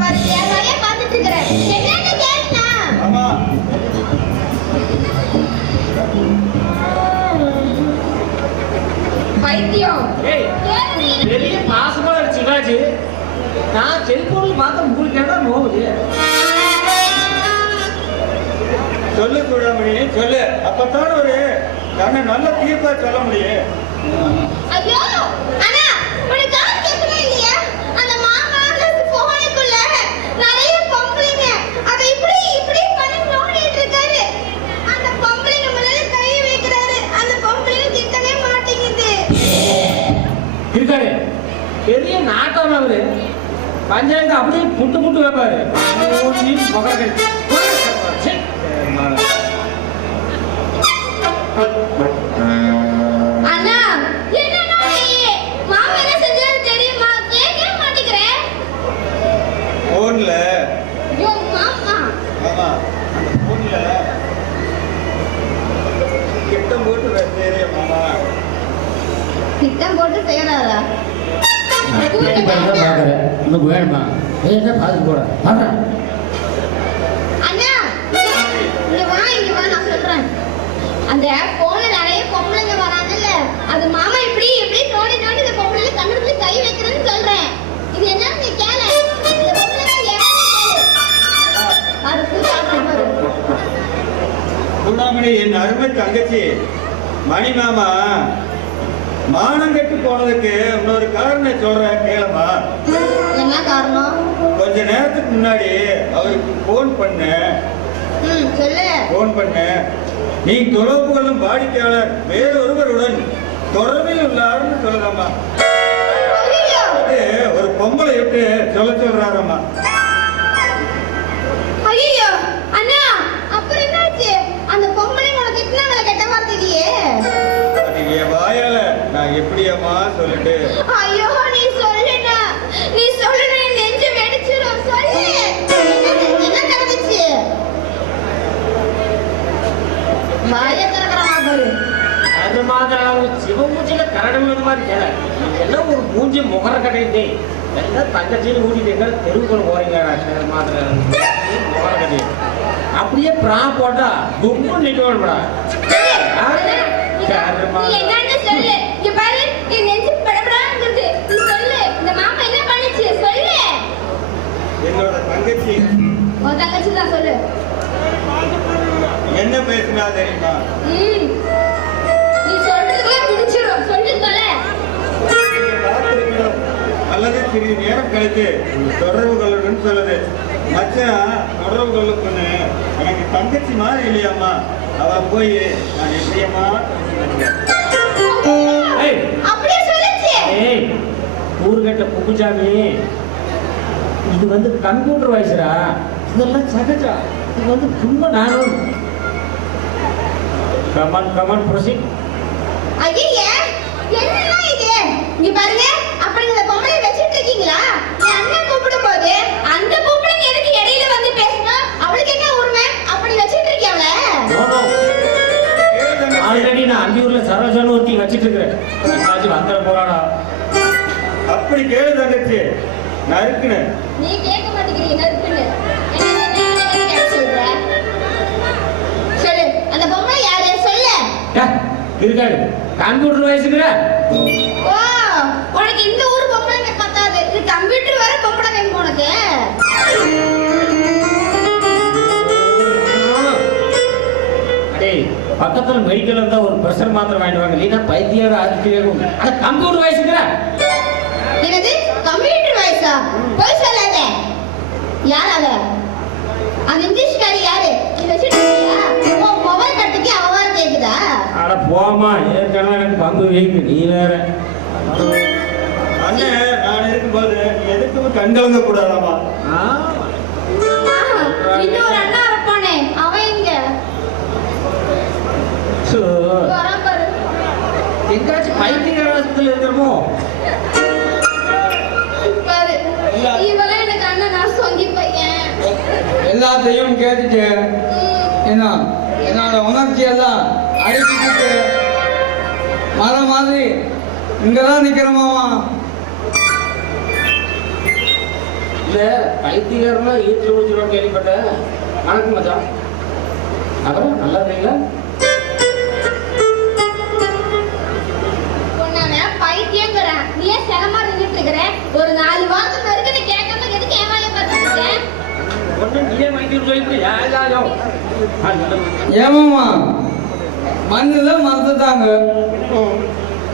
பாரு, என் கையை பார்த்துட்டு இருக்கிறேன். என்னன்னு கேளுண்ணா. ஆமா. பைத்தியம். பெரிய பாசமா சிவாஜி, நான் செல்போன்ல பார்த்த உங்களுக்கு என்ன நோவுது? சொல்லு சூடாமணி, சொல்லு. அப்பத்தான் ஒரு நல்ல தீர்ப்பா சொல்ல முடியும். ஐயோ அண்ணா, உனக்கு காது கேட்கவே இல்லையா? அந்த மாமா அந்த போனுக்குள்ள நிறைய பொம்பளைங்க அதை இப்படி இப்படி பண்ணி நோண்டிட்டு இருக்காரு. அந்த பொம்பளைங்க மேல கை வைக்கிறாரு. அந்த பொம்பளைங்க கிட்டவே மாட்டேங்குது. இருக்காரு பெரிய நாட்டம் அவரு. பஞ்சாயத்து அப்படியே புட்டு புட்டு வைப்பாரு. அண்ணா, என்னன்னா நீ மாமா என்ன செஞ்சாரு தெரியுமா? கேட்கவே மாட்டேங்கிறேன். போன்ல ஐயோ மாமா. ஆமா, அந்த போன்ல கிட்டம் போட்டு வச்சேரே மாமா. திட்டம் போட்டு செய்யறாரா? இன்னும் வேணுமா? என்ன பாத்து போற பாடுறேன். அண்ணா, இங்க வா, இங்க வா, நான் சொல்றேன். அந்த போன்ல நிறைய பொம்பளைங்க வராங்கல்ல, அது மாமா இப்படி இப்படி நோண்டி நோண்டி இந்த பொம்பளைங்க கண்ணுக்குள்ள கை வைக்கிறேன்னு சொல்றேன். இது என்னன்னு நீ கேளு. இந்த பொம்பளைங்க எவன்னு கேளு. அது புரியாம சூடாமணி, என் அருமை தங்கச்சி மணி மாமா மானம் கெட்டு போனதுக்கு இன்னொரு காரணம் சொல்றேன், கேளமா. என்ன காரணம்? கொஞ்ச நேரத்துக்கு முன்னாடி அவருக்கு போன் பண்ணேன். சொல்லு. போன் பண்ண நீ தொடர்பு கொள்ளும் வாடிக்கையாளர் வேறொருவருடன் தொடர்பில் உள்ளாருன்னு சொல்லலாமா? அது ஒரு பொம்பளை விட்டு சொல்றாரம்மா. ஐயோ அண்ணா, அப்புறம் என்னாச்சு? அந்த பொம்பளை உனக்கு கிட்டனால கெட்ட வார்த்தையே. அது என் வாயால நான் எப்படியம்மா சொல்லிட்டு. ஐயோ நீ சொல்லுடா, நீ சொல்லுடா, என் நெஞ்சு வெடிச்சிரும். சொல்லு, என்ன நடந்துச்சு? வாய திறக்கறமா பாரு. அது மாதிரி சிவமூச்சியில கரடு விழுந்த மாதிரி கேள. எல்லாம் ஒரு மூஞ்சி முகர கட்டிட்டு எல்லாம் தங்கச்சின்னு ஊட்டிட்டு எங்க தெருவுக்குள்ள போறீங்க மாதிரி முகர கட்டி அப்படியே பிரா போட்டா கும்பு நிட்டு விடா. நீ என்னன்னு சொல்லு. இங்க பாரு, என் நெஞ்சு படபடாங்குது. நீ சொல்லு, இந்த மாமா என்ன பண்ணுச்சு? சொல்லு. என்னோட தங்கச்சி. உன் தங்கச்சி தான், சொல்லு. என்ன பேசினா தெரியுமா? நீ சொல்றதுக்குள்ள பிடிச்சிரும். சொல்லு, சொல்ல. அல்லது சிறிது நேரம் கழித்து தொடர்பு கொள்ளணும்னு சொல்லுது. மச்சான் தொடர்பு கொள்ளுக்குன்னு எனக்கு தங்கச்சி மாதிரி இல்லையாம்மா. அவ போய் நான் எப்படியம்மா அப்படியே சொல்லுச்சு. ஊர்கட்ட குப்புச்சாமி, இது வந்து கம்ப்யூட்டர் வயசுடா. இதெல்லாம் சகஜா. இது வந்து சும்மா நானும் கமன் ப்ரொசீட். ஐயே, என்னன்னா இது? இங்க பாருங்க, அப்படி இந்த பொம்பளை வச்சிட்டு இருக்கீங்களா? என் அண்ணன் கூப்பிடும் போது அந்த பொம்பளைங்க எதுக்கு இடையில வந்து பேசணும்? அவளுக்கு என்ன உரிமை? அப்படி வச்சிட்டு இருக்கீங்களா? ஆல்ரெடி நான் அந்தியூர்ல சரோஜான்னு ஒருத்தி வச்சிட்டு இருக்கிறேன். ஏதாச்சும் வந்துட போறாடா. அப்படி கேளு தங்கச்சி, நறுக்குன்னு. நீ கேட்க மாட்டேங்கிறீங்க நறுக்குன்னு. என்ன சொல்ற? சொல்லு, அந்த பொம்மை யாரு சொல்லு. இருக்காரு கம்ப்யூட்டர் வயசுங்கிற. ஓ, உனக்கு இந்த ஊர் பொம்பளைங்க பத்தாது, இது கம்ப்யூட்டர் வர பொம்பளை வேணும் உனக்கு. டேய், பக்கத்துல மெடிக்கல் இருந்தா ஒரு பிரஷர் மாத்திரை வாங்கிட்டு வாங்க, இல்லைன்னா பைத்தியார ஆஸ்பத்திரியாகும். அட கம்ப்யூட்டர் வயசுங்கிற. என்னது கம்ப்யூட்டர் வயசா? போய் சொல்லாத. யார் அவ? அந்த இங்கிலீஷ்காரி யாரு? நீ வச்சிட்டு உன் மொபைல் கட்டுக்கு அவவா கேக்குதா? அட போமா, ஏற்கனவே எனக்கு பங்கு வீக்கு, நீ வேற. அண்ணன் நான் இருக்கும்போது எதுக்குமே கண்கலங்க கூடாதாமா? இன்னொரு அண்ணா இருப்பானே, அவன் இங்க வரான் பாரு. எங்காச்சும் பைத்தியக்கார ஆஸ்பத்திரியில் இருக்கிறமோ? பாரு, இவெல்லாம் எனக்கு அண்ணன், நான் சொங்கி பையன். எல்லாத்தையும் கேட்டுட்டு என்ன என்னோட உணர்ச்சி எல்லாம் அடக்கிட்டு மரம் மாதிரி இங்கதான் நிக்கிறோமாமா. இல்ல பைத்தியக்காரனா ஈட்டு ஊச்சிரோன்னு கேள்விப்பட்டேன். வணக்கம் மச்சான். அப்புறம் நல்லா இருக்கீங்களா? பைத்தியங்கிறேன், நீ ஏன் சிரமமா நின்றுட்டு இருக்கிற? ஒரு 4 வாரத்துக்கு வரைக்கும் நீ கேட்காம எதுக்கு ஏமாய பார்த்துட்டு ஏமாமா மண்ணுதான் மறந்துட்டாங்க,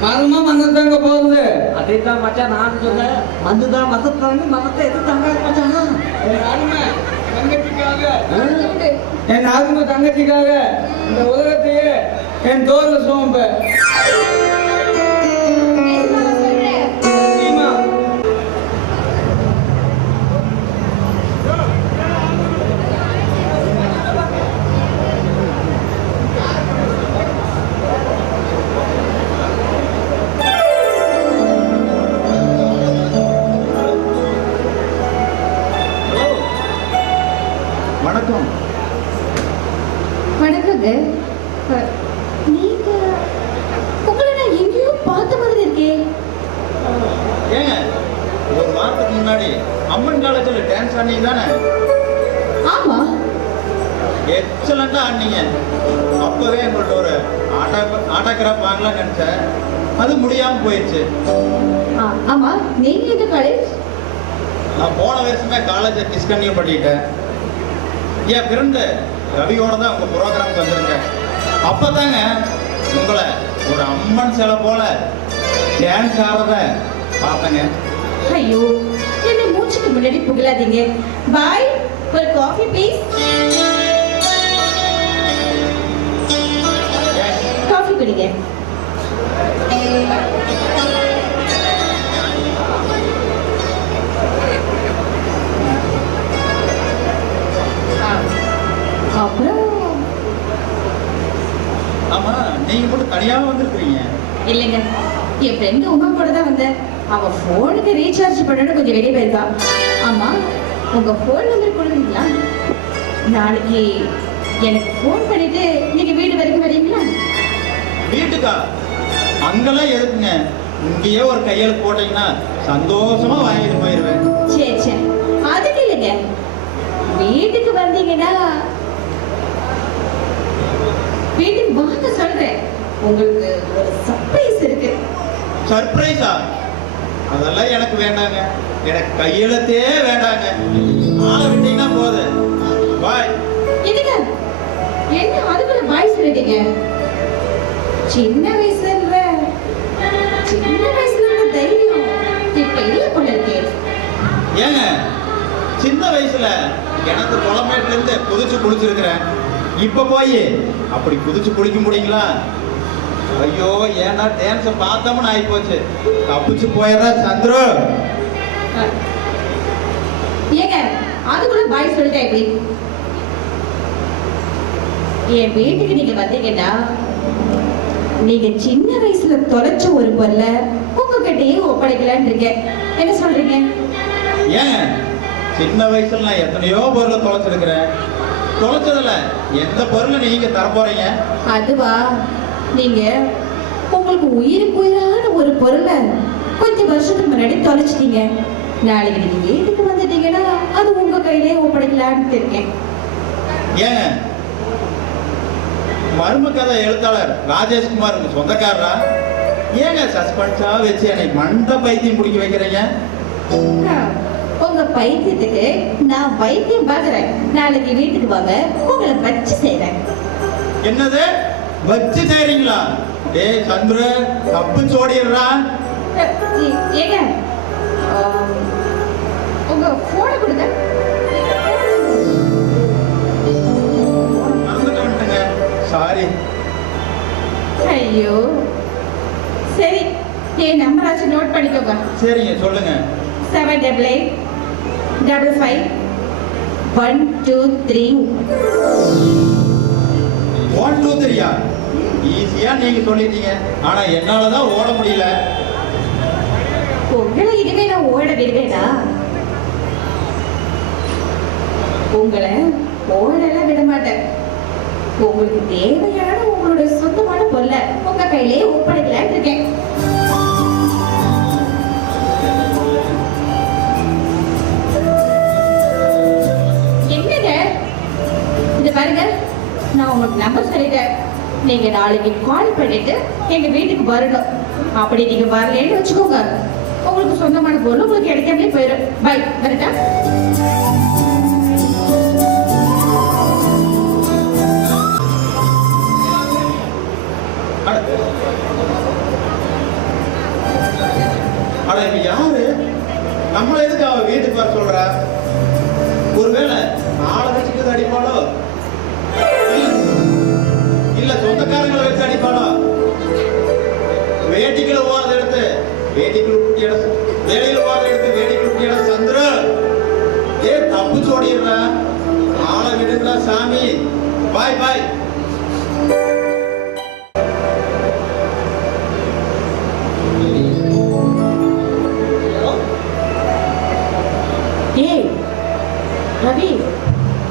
மரமா மறந்துட்டாங்க போகுது. அதேதான் மச்சான் நான் சொன்னேன், மண்ணுதான் மறந்துட்டாங்க, மரத்தை எதிர்த்தாங்க மச்சான். என் ஆத்ம தங்கச்சிக்காக இந்த உலகத்தையே என் தோல்ல சோம்ப. வணக்கம். வணக்கங்க. நீங்க உங்களை நான் எங்கேயோ பார்த்த மாதிரி இருக்கேன். ஏங்க ஒரு வாரத்துக்கு முன்னாடி அம்மன் காலேஜில் டான்ஸ் ஆடினீங்க தானே? ஆமா, எக்ஸலண்டா ஆடினீங்க. அப்பவே எங்கள்கிட்ட ஒரு ஆட்டோகிராஃப் வாங்கலாம்னு நினைச்சேன், அது முடியாம போயிடுச்சு. ஆமா, நீங்க எந்த காலேஜ்? நான் போன வருஷமே காலேஜை டிஸ்கன்டினியூ பண்ணிட்டேன். என் ஃப்ரெண்டு ரவியோட தான் உங்க ப்ரோக்ராமுக்கு வந்திருக்கேன். அப்பதாங்க உங்களை ஒரு அம்மன் சிலை போல டான்ஸ் ஆடுறத பார்த்தேங்க. ஐயோ, என்ன மூச்சுக்கு முன்னாடி புகழாதீங்க. பாய், ஒரு காஃபி ப்ளீஸ். காஃபி குடிங்க. அப்புறம் ஆமா, நீங்க மட்டும் தனியாக வந்திருக்கிறீங்க? இல்லைங்க, என் ஃப்ரெண்டு உமா கூட தான் வந்தேன். அவ போனுக்கு ரீசார்ஜ் பண்ணணும், கொஞ்சம் வெளியே போயிருக்கா. ஆமா, உங்க போன் நம்பர் கொடுக்குறீங்களா? நாளைக்கு எனக்கு போன் பண்ணிட்டு நீங்க வீடு வரைக்கும் வரீங்களா? வீட்டுக்கா? அங்கெல்லாம் எதுக்குங்க, இங்கேயே ஒரு கையெழுத்து போட்டீங்கன்னா சந்தோஷமா வாங்கிட்டு போயிடுவேன். சரி சரி, அதுக்கு இல்லைங்க, வீட்டுக்கு வந்தீங்கன்னா வீட்டுக்கு வாங்க சொல்றேன். உங்களுக்கு ஒரு சர்ப்ரைஸ் இருக்கு. சர்ப்ரைஸா? அதெல்லாம் எனக்கு வேண்டாங்க, எனக்கு கையெழுத்தே வேண்டாங்க. ஆளை விட்டீங்கன்னா போதும். பாய். என்னங்க, என்ன அதுக்குள்ள பாய் சொல்லிட்டீங்க? சின்ன வயசுல இருந்த தைரியம் இப்ப இல்ல போல இருக்கே. ஏங்க, சின்ன வயசுல எனக்கு குளமேட்டுல இருந்து குதிச்சு குளிச்சிருக்கிறேன். இப்ப போய் அப்படி குதிச்சு குளிக்க முடியுங்களா? ஐயோ, ஏன்னா டான்ஸ பார்த்தோம்னு ஆகி போச்சு. தப்பிச்சு போயிடுறா சந்துரு. ஏங்க, அதுக்குள்ள பாய் சொல்லிட்டா எப்படி? என் வீட்டுக்கு நீங்க வந்தீங்கன்னா நீங்க சின்ன வயசுல தொலைச்ச ஒரு பொருள உங்ககிட்டயே ஒப்படைக்கலான்னு இருக்கேன். என்ன சொல்றீங்க? ஏங்க, சின்ன வயசுல நான் எத்தனையோ பொருளை தொலைச்சிருக்கிறேன். தொலைச்சதுல எந்த பொருளை நீங்க தர போறீங்க? அதுவா, நீங்க உங்களுக்கு உயிருக்கு உயிரான ஒரு பொருளை கொஞ்சம் வருஷத்துக்கு முன்னாடி தொலைச்சிட்டீங்க. நாளைக்கு நீங்க வீட்டுக்கு வந்துட்டீங்கன்னா அது உங்க கையிலே ஒப்படைக்கலான்னு இருக்கேன். ஏங்க மர்ம கதை எழுத்தாளர் ராஜேஷ்குமார் சொந்தக்காரரா? ஏங்க சஸ்பென்ஸா வச்சு எனக்கு மண்ட பைத்தியம் பிடிக்க வைக்கிறீங்க? உங்க பைத்தியத்துக்கு நான் வைத்தியம் பாக்குறேன். நாளைக்கு வீட்டுக்கு வாங்க, உங்களை வச்சு செய்றேன். என்னது வச்சு செய்றீங்களா? டேய் சந்திர தப்பு சோடிடுறா. ஏங்க உங்க போனை கொடுங்க. மறந்துட்டேங்க, சாரி. ஐயோ சரி, என் நம்பராச்சும் நோட் பண்ணிக்கோங்க. சரிங்க சொல்லுங்க. 78555123. 123 ஈஸியா நீங்க சொல்லிட்டீங்க. ஆனா என்னாலதான் ஓட முடியல. உங்களை இனிமே நான் ஓட விடுவேனா? உங்களை ஓடலாம் விட மாட்டேன். உங்களுக்கு தேவையான உங்களுடைய சொந்தமான பொருளை உங்க கையிலே ஒப்படைக்கலான்னு இருக்கேன். என்னங்க இது பாருங்க, நான் உங்களுக்கு நம்பர் சொல்லிட்டேன். நீங்க நாளைக்கு கால் பண்ணிட்டு எங்க வீட்டுக்கு வரணும். அப்படி நீங்க வரலன்னு வச்சுக்கோங்க, உங்களுக்கு சொந்தமான பொருள் உங்களுக்கு கிடைக்காமலே போயிடும். பை, வரட்டா? ஆனா இப்ப யாரு நம்மள எதுக்கு அவ வீட்டுக்கு வர சொல்ற? ஒருவேளை ஆளை வச்சுட்டு அடிப்பாளோ, இல்ல சொந்தக்காரங்களை வச்சு அடிப்பாளோ? வேட்டிக்குள்ள ஓரத எடுத்து வேட்டிக்குள்ள குட்டி இடம், வேலையில ஓரத எடுத்து வேட்டிக்குள்ள குட்டி இடம். சந்திர ஏ தப்பு சோடிடுற, ஆளை விடுங்களா சாமி. பாய் பாய். ஏய் ரவி,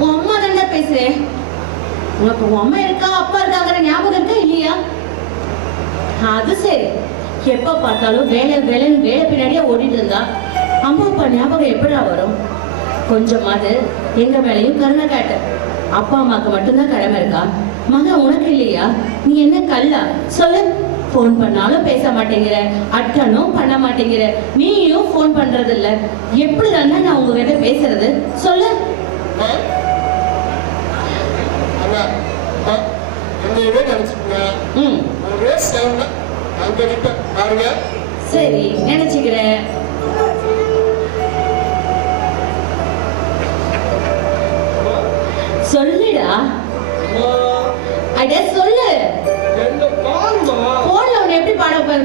உன் அம்மா தானே பேசுறேன். உனக்கு உன் அம்மா இருக்கா அப்பா இருக்காங்கிற ஞாபகம் இருக்கா இல்லையா? அது சரி, எப்ப பார்த்தாலும் வேலை வேலைன்னு வேலை பின்னாடியே ஓடிட்டு இருந்தா அம்மா அப்பா ஞாபகம் எப்படா வரும்? கொஞ்சமாவது எங்க மேலையும் கருணை காட்டு. அப்பா அம்மாக்கு மட்டும்தான் கடமை இருக்கா? மகன் உனக்கு இல்லையா? நீ என்ன கல்லா? சொல்லு. போன் பண்ணாலும் பேச மாட்டேங்கிற, அட்டனும் பண்ண மாட்டேங்கிற, நீயும் போன் பண்றது இல்ல. எப்படி தானே நான் உங்ககிட்ட பேசுறது? சொல்லு. சரி நினைச்சுக்கிறேன். சொல்லுடா. அட சொல்லு. போன்ல உன்னை எப்படி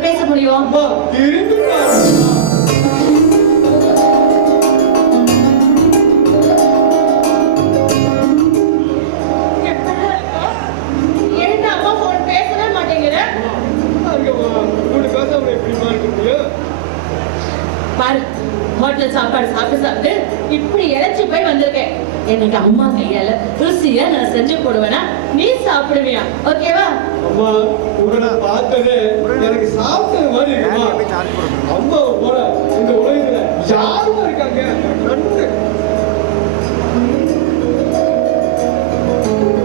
பேச முடியும்? என்ன அம்மா போன் பேசவே மாட்டேங்கிற? பாரு, ஹோட்டல் சாப்பாடு சாப்பிட்டு சாப்பிட்டு இப்படி இழைச்சி போய் வந்திருக்கேன். எனக்கு அம்மா கையால ருசியா நான் செஞ்சு போடுவேனா, நீ சாப்பிடுவியா? ஓகேவா? அம்மா உங்களை பார்த்தது எனக்கு சாப்பிட்டது மாதிரி இருக்குமா? அம்மா போல இந்த உலகத்துல யாரும் இருக்காங்க.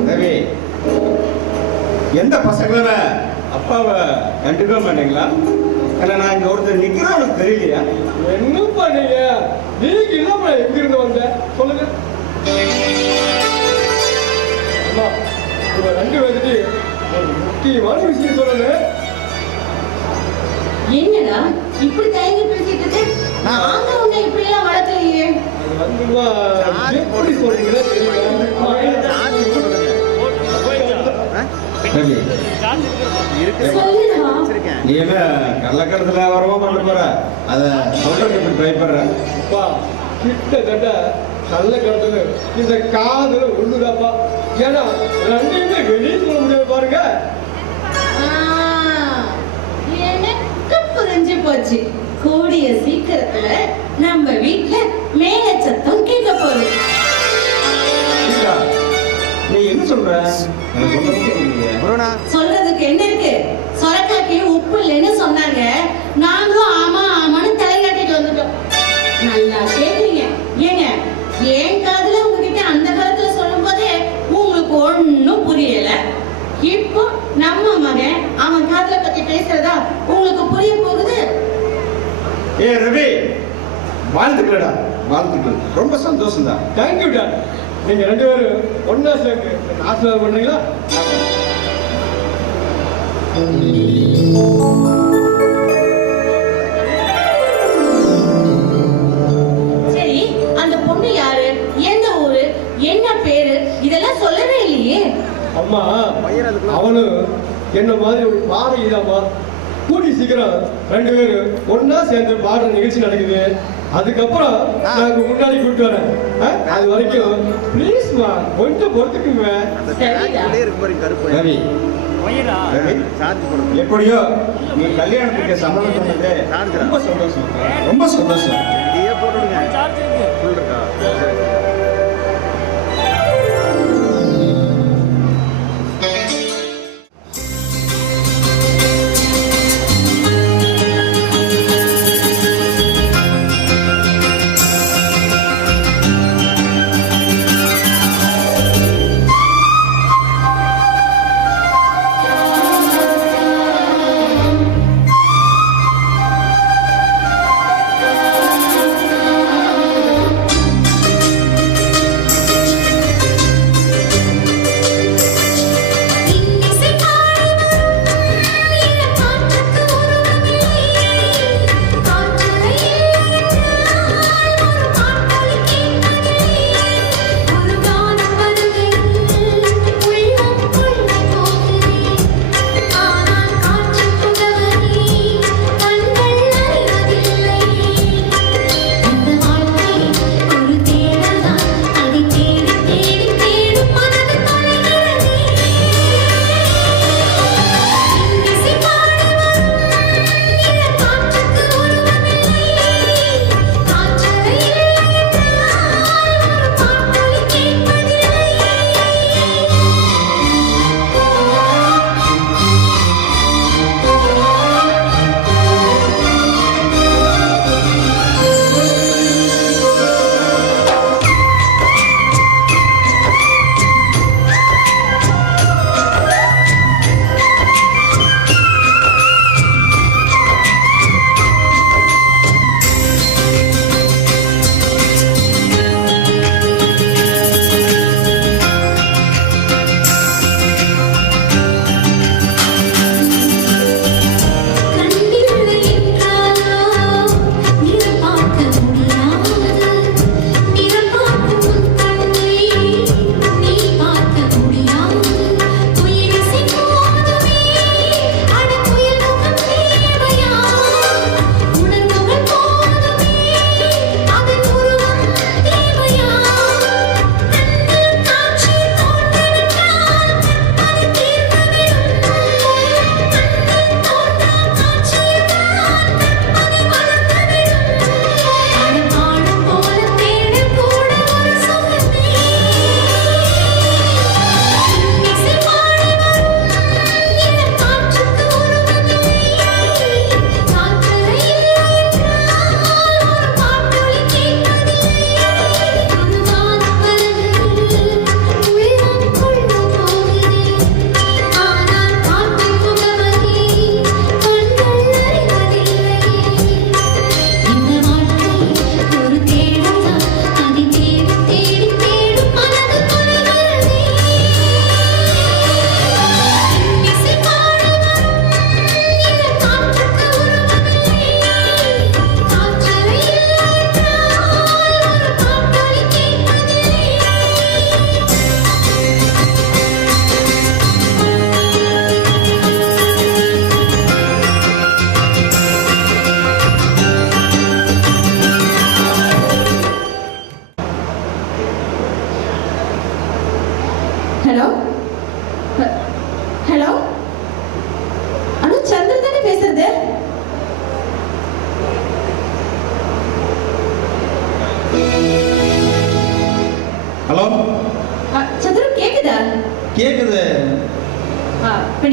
ரவி, எந்த பசங்களுமே அப்பாவை கண்டுக்க மாட்டீங்களா? ஏன்னா நான் இங்க ஒருத்தர் நிக்கிறேன், உனக்கு தெரியலையா? என்ன பண்ணீங்க நீங்க? இல்லாம எங்க இருந்து வந்த சொல்லுங்க. அம்மா உங்க 2 பேருக்கு ஒரு முக்கியமான விஷயம் சொல்லல. என்னடா இப்படி தயங்கி பேசிட்டு இருக்க? நாங்க உன்னை இப்படி எல்லாம் வளர்க்கலையே. வந்துமா எப்படி சொல்றீங்களா தெரியல. நீ என்ன கள்ளக்கடத்துல வரவோ பண்ண போற? அத சொல்றது இப்படி பயப்படுற? கிட்டத்தட்ட கள்ளக்கடத்துல இந்த காதல ஒண்ணுதாப்பா. ஏன்னா 2மே வெளியே சொல்ல முடியாது பாருங்க. எனக்கு புரிஞ்சு போச்சு. கூடிய சீக்கிரத்துல நம்ம வீட்டுல மேல சத்தம் கேட்க போகுது. நீ என்ன சொல்ற? எனக்கு ஒண்ணும் புரியலையே. சொல்றதுக்கு என்ன இருக்கு? சொரக்காய்க்கு உப்பு இல்லைன்னு சொன்னாங்க. நாங்களும் ஆமா ஆமான்னு தலையாட்டிட்டு வந்துட்டோம். நல்லா கேக்குறீங்க. ஏங்க என் காதுல உங்ககிட்ட அந்த காலத்துல சொல்லும் போதே உங்களுக்கு ஒண்ணும் புரியல. இப்போ நம்ம மகன் அவன் காதுல பத்தி பேசுறதா உங்களுக்கு புரிய போகுது. ஏ ரவி, வாழ்த்துக்கள்டா, வாழ்த்துக்கள். ரொம்ப சந்தோஷம் தான். Thank you dot. நீங்க ரெண்டு பேரும் ஒன்னா சேர்ந்து ஆசீர்வாதம் பண்றீங்களா? சரி, அந்த பொண்ணு யாரு, எந்த ஊரு, என்ன பேரு, இதெல்லாம் சொல்லவே இல்லையே. அம்மா, அவனு என்ன மாதிரி ஒரு பாடகிதாம்மா. கூடி சீக்கிரம் ரெண்டு பேரும் ஒன்னா சேர்ந்து பாடுற நிகழ்ச்சி நடக்குது. அதுக்கப்புறம் நாங்க முன்னாடி கூப்பிட்டு வரேன். அது வரைக்கும் ப்ளீஸ்மா கொஞ்சம் பொறுத்துக்குங்க. ரவி, எப்படியோ நீ கல்யாணத்துக்கு சம்மதம் பண்ணது ரொம்ப சந்தோஷம், ரொம்ப சந்தோஷம்.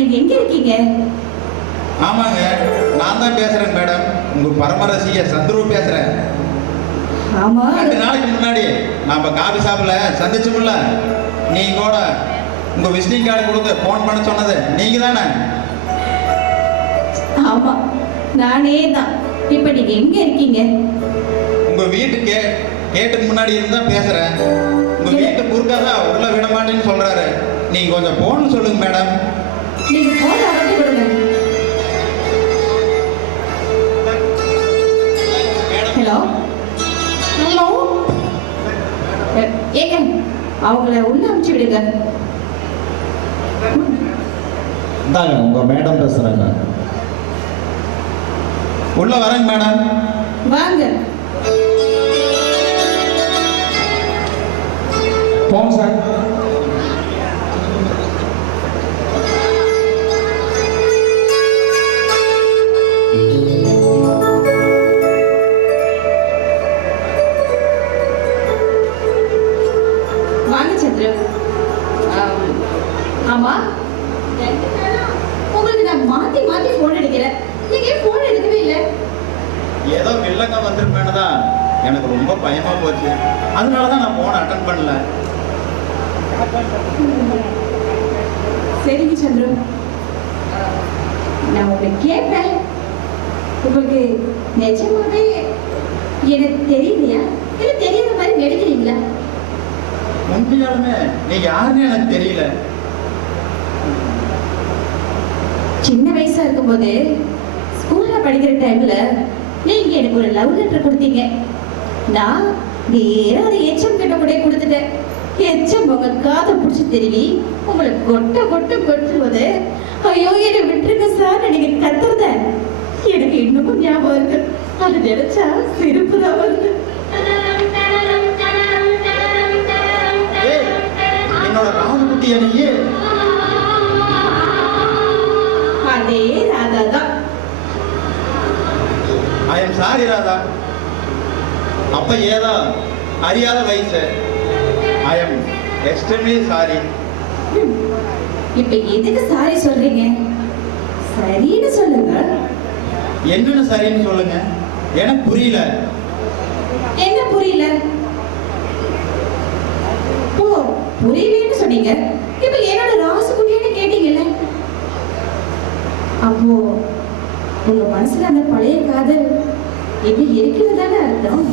நீங்க எங்க இருக்கீங்க? ஆமாங்க, நான் தான் பேசுறேன் மேடம். உங்க பரமரசிய சந்துரு பேசுறேன். ஆமா, 2 நாளைக்கு முன்னாடி நாம காபி ஷாப்ல சந்திச்சோம்ல, நீங்க கூட உங்க விசிட்டிங் கார்டு கொடுத்து போன் பண்ண சொன்னது நீங்க தானே? ஆமா, நானே தான். இப்ப நீங்க எங்க இருக்கீங்க? உங்க வீட்டுக்கு கேட்டுக்கு முன்னாடி இருந்தா பேசுறேன். உங்க வீட்டு குறுக்காதான் உள்ள விட மாட்டேன்னு சொல்றாரு. நீங்க கொஞ்சம் போன் சொல்லுங்க மேடம். நீங்க போன் அவர்கிட்ட கொடுங்க. ஹலோ ஹலோ, ஏங்க அவங்கள உள்ள அனுப்பிச்சு விடுங்க. இந்தாங்க உங்க மேடம் பேசுறாங்க. உள்ள வரேங்க மேடம். வாங்க. போங்க சார். வாங்க சந்திரு. ஆமா, உங்களுக்கு நான் மாத்தி மாத்தி போன் அடிக்கிறேன். நீங்க ஏன் போன் எடுக்கவே இல்லை? ஏதோ வில்லங்க வந்துருப்பேன்னு தான் எனக்கு ரொம்ப பயமா போச்சு. அதனாலதான் நான் போனை அட்டன் பண்ணல. சரிங்க சந்திரு, நான் உங்களை கேட்பேன். உங்களுக்கு நிஜமாவே எனக்கு தெரியலையா, இல்ல தெரியாத மாதிரி நடிக்கிறீங்களா? உண்மையாலுமே நீங்க யாருன்னு எனக்கு தெரியல. சின்ன வயசா இருக்கும்போது ஸ்கூல்ல படிக்கிற டைம்ல நீங்க எனக்கு ஒரு லவ் லெட்டர் கொடுத்தீங்க. நான் நேரா அதை எச்சம் கிட்ட கூட கொடுத்துட்டேன். எச்சம் உங்க காதை பிடிச்சி தெரிவி உங்களை கொட்டுவது. ஐயோ, என்னை விட்டுருங்க சார், நீங்க கத்துறத எனக்கு இன்னமும் ஞாபகம் இருக்கு. அது நினைச்சா சிரிப்பு தான் வருது. என்னோட ராகுகுட்டி அணியே அதே ராதா தான். I am sorry Radha. அப்ப ஏதோ அறியாத வயசு. I am extremely sorry. இப்ப எதுக்கு சாரி சொல்றீங்க? சரின்னு சொல்லுங்க. என்னன்னு சரின்னு சொல்லுங்க, எனக்கு புரியல. என்ன புரியல? ஓ, புரியலன்னு சொன்னீங்க. இப்ப என்னோட ராசு குட்டின்னு கேட்டீங்கல்ல, அப்போ உங்க மனசுல அந்த பழைய காதல் இது இருக்கிறது தானே அர்த்தம்?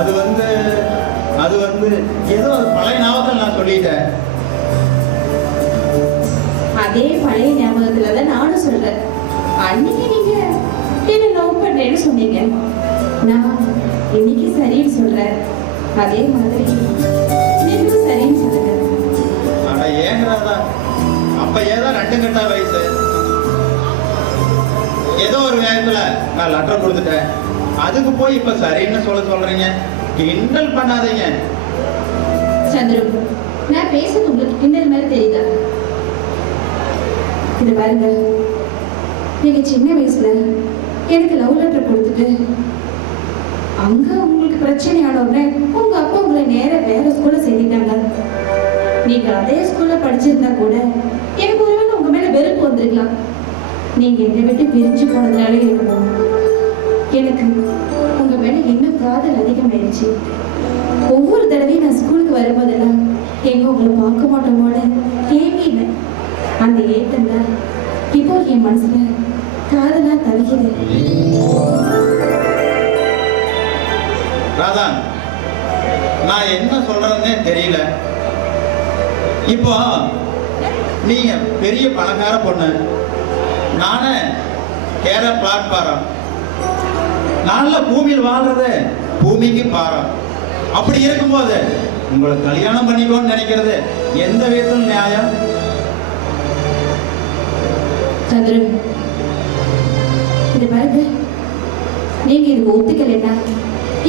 அது வந்து ஏதோ பழைய ஞாபகத்தில் நான் சொல்லிட்டேன். அதே பழைய ஞாபகத்துல தான் நானும் சொல்றேன். அன்னைக்கு நீங்க என்ன லவ் பண்றேன்னு சொன்னீங்க, நான் இன்னைக்கு சரின்னு சொல்றேன். அதே மாதிரி நீங்களும் சரின்னு சொல்லுங்க. ஆனா ஏங்கிறதா அப்ப ஏதோ 2 கட்டா வயசு. ஏதோ ஒரு வேகத்துல நான் லெட்டர் கொடுத்துட்டேன். அதுக்கு போய் இப்ப சரின்னு சொல்றீங்க. கிண்டல் பண்ணாதீங்க. சந்திரு, நான் பேசுறது உங்களுக்கு கிண்டல் மாதிரி தெரியுதா? இது பாருங்க, நீங்க சின்ன வயசுல எனக்கு லவ் லெட்டர் கொடுத்துட்டு அங்க உங்களுக்கு பிரச்சனை ஆனோடனே உங்க அப்பா உங்களை நேர வேற ஸ்கூல்ல சேர்த்திட்டாங்க. நீங்க அதே ஸ்கூல்ல படிச்சிருந்தா கூட எனக்கு ஒருவேளை உங்க மேல வெறுப்பு வந்திருக்கலாம். நீங்க என்னை விட்டு பிரிஞ்சு போனதுனாலே இருக்கணும். எனக்கு உங்க மேல இன்னும் காதல் அதிகமாயிடுச்சு. ஒவ்வொரு தடவையும் நான் ஸ்கூலுக்கு வரும்போதெல்லாம் எங்க உங்களை பார்க்க மாட்டோமோன்னு ஏங்கினேன். அந்த ஏக்கம் தான் இப்போ என் மனசுல காதலா தவிக்குது. ராதா, நான் என்ன சொல்றதுன்னே தெரியல. இப்போ நீங்க பெரிய பணக்கார பொண்ணு, நானே கேர பிளாட்பாரம். நல்ல பூமியில் வாழ்றது பூமிக்கு பாரம். அப்படி இருக்கும்போது உங்களை கல்யாணம் பண்ணிக்கோன்னு நினைக்கிறது எந்த விதத்தில் நியாயம்? சந்திரு, இது பாருங்க, நீங்க இதுக்கு ஒத்துக்கலைன்னா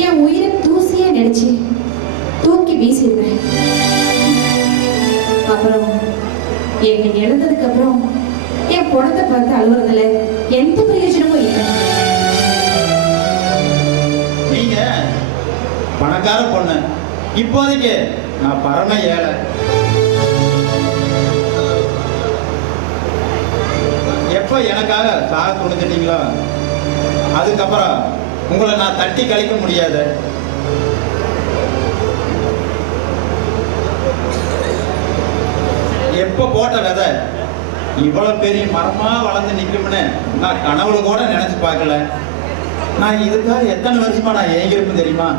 என் உயிரை தூசியா நினைச்சு தூக்கி வீசிடுவேன். அப்புறம் என்னை இழந்ததுக்கு அப்புறம் என் பணத்தை பார்த்து அழுவுறதுல எந்த பிரயோஜனமும் இல்லை. நீங்க பணக்கார பொண்ணு, இப்போதைக்கு நான் பரம ஏழை. எப்ப எனக்காக சாக துணிச்சிட்டீங்களோ அதுக்கப்புறம் உங்களை நான் தட்டி கழிக்க முடியாது. எப்ப போட்ட விதை இவ்வளவு பெரிய மரமா வளர்ந்து நிக்கும்னு நான் கனவுல கூட நினைச்சு பார்க்கல. நான் இதுக்காக எத்தனை வருஷமா நான் ஏங்கிருப்பேன் தெரியுமா?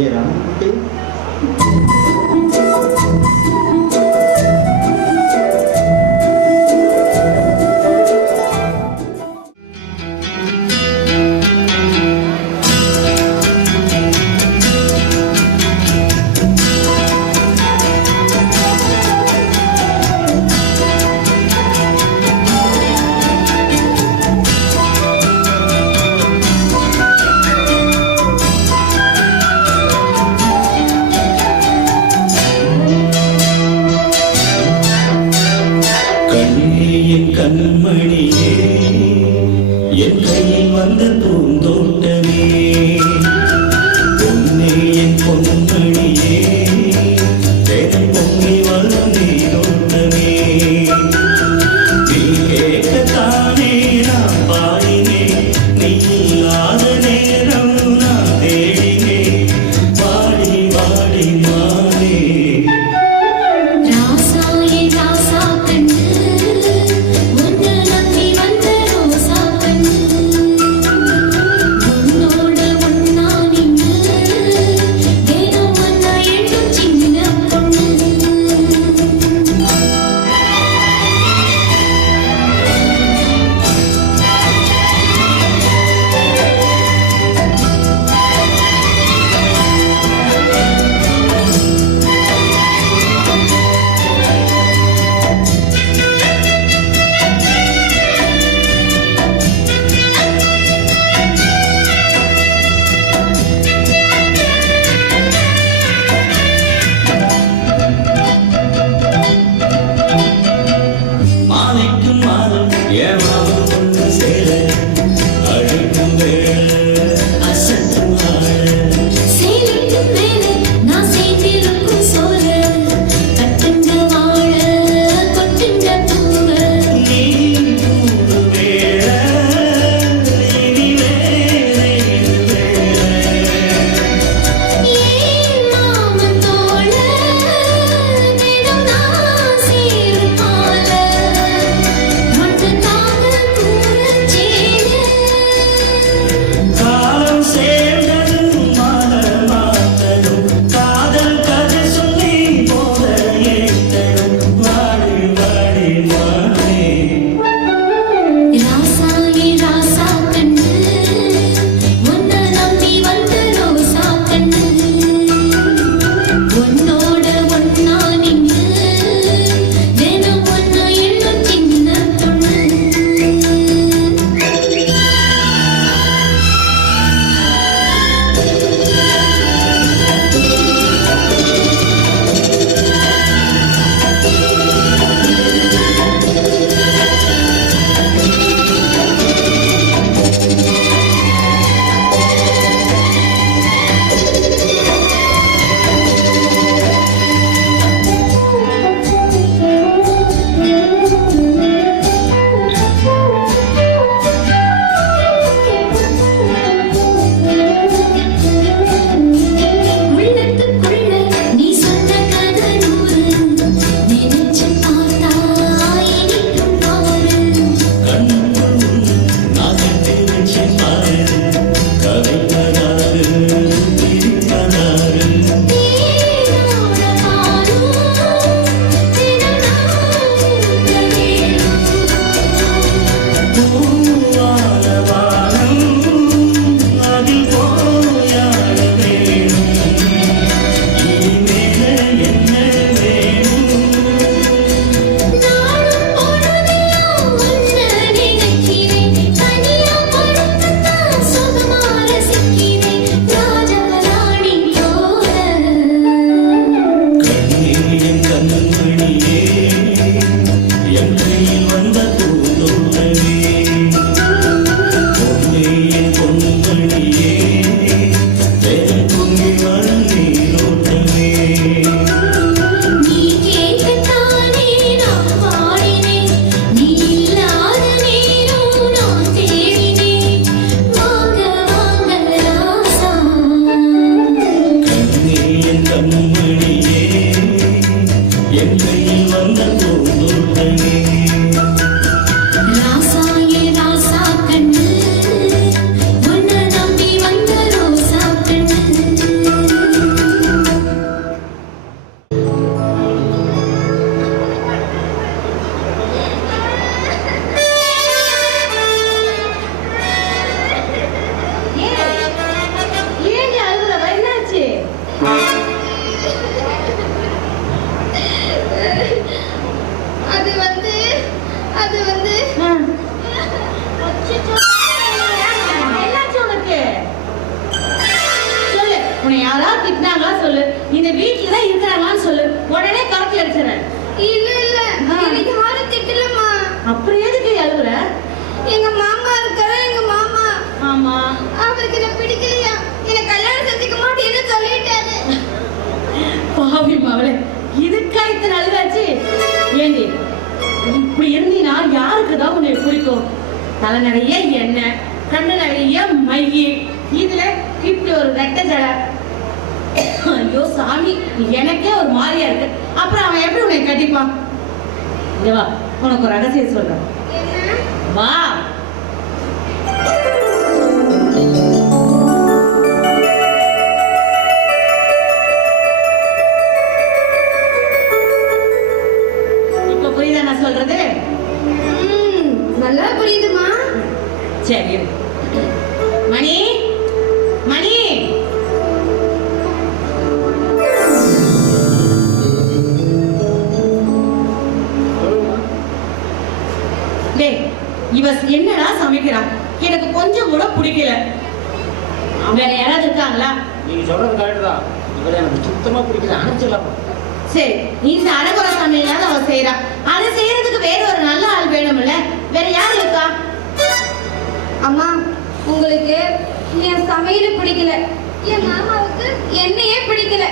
ஏ ராமகுட்டி, கண்மணியே என் கையில் வந்த பூந்தோட்டமே, பொன்னே என் பொன்மணியே தேவை பொங்கி வரும் நீரோட்டமே, நீ கேட்கத்தானே நான் பாடினேன், நீ இல்லாத நேரம் நான் தேடினேன், வாடி வாடி மாறே Thank you. மவளே, இதுக்கா இத்தனை அழுகாச்சு? ஏண்டி இப்படி இருந்தீனா யாருக்குதான் உன்னை பிடிக்கும்? தலை நிறைய எண்ணெய், கண்ணு நிறைய மையி, இதுல இப்படி ஒரு ரெட்டை ஜடை. ஐயோ சாமி, எனக்கே ஒரு மாதிரியா இருக்கு. அப்புறம் அவன் எப்படி உன்னை கட்டிப்பான்? இங்க வா, உனக்கு ஒரு ரகசியம் சொல்றேன். வா. இப்ப புரியுதா நான் சொல்றது? நல்லா புரியுதுமா. சரி மணி, மணி, டேய் இவ என்னடா சமைக்கிறான்? எனக்கு கொஞ்சம் கூட பிடிக்கல. வேற யாராவது இருக்காங்களா? நீங்க சொல்றது கரெக்ட் தான். இவளை எனக்கு சுத்தமா பிடிக்கல. அனுப்பிச்சிடலாமா? சரி, இந்த அடகுற சமையலாவது அவ செய்யறா. அதை செய்யறதுக்கு வேற ஒரு நல்ல ஆள் வேணும்ல. வேற யாரு இருக்கா? அம்மா, உங்களுக்கு என் சமையல் பிடிக்கல, என் மாமாவுக்கு என்னையே பிடிக்கல.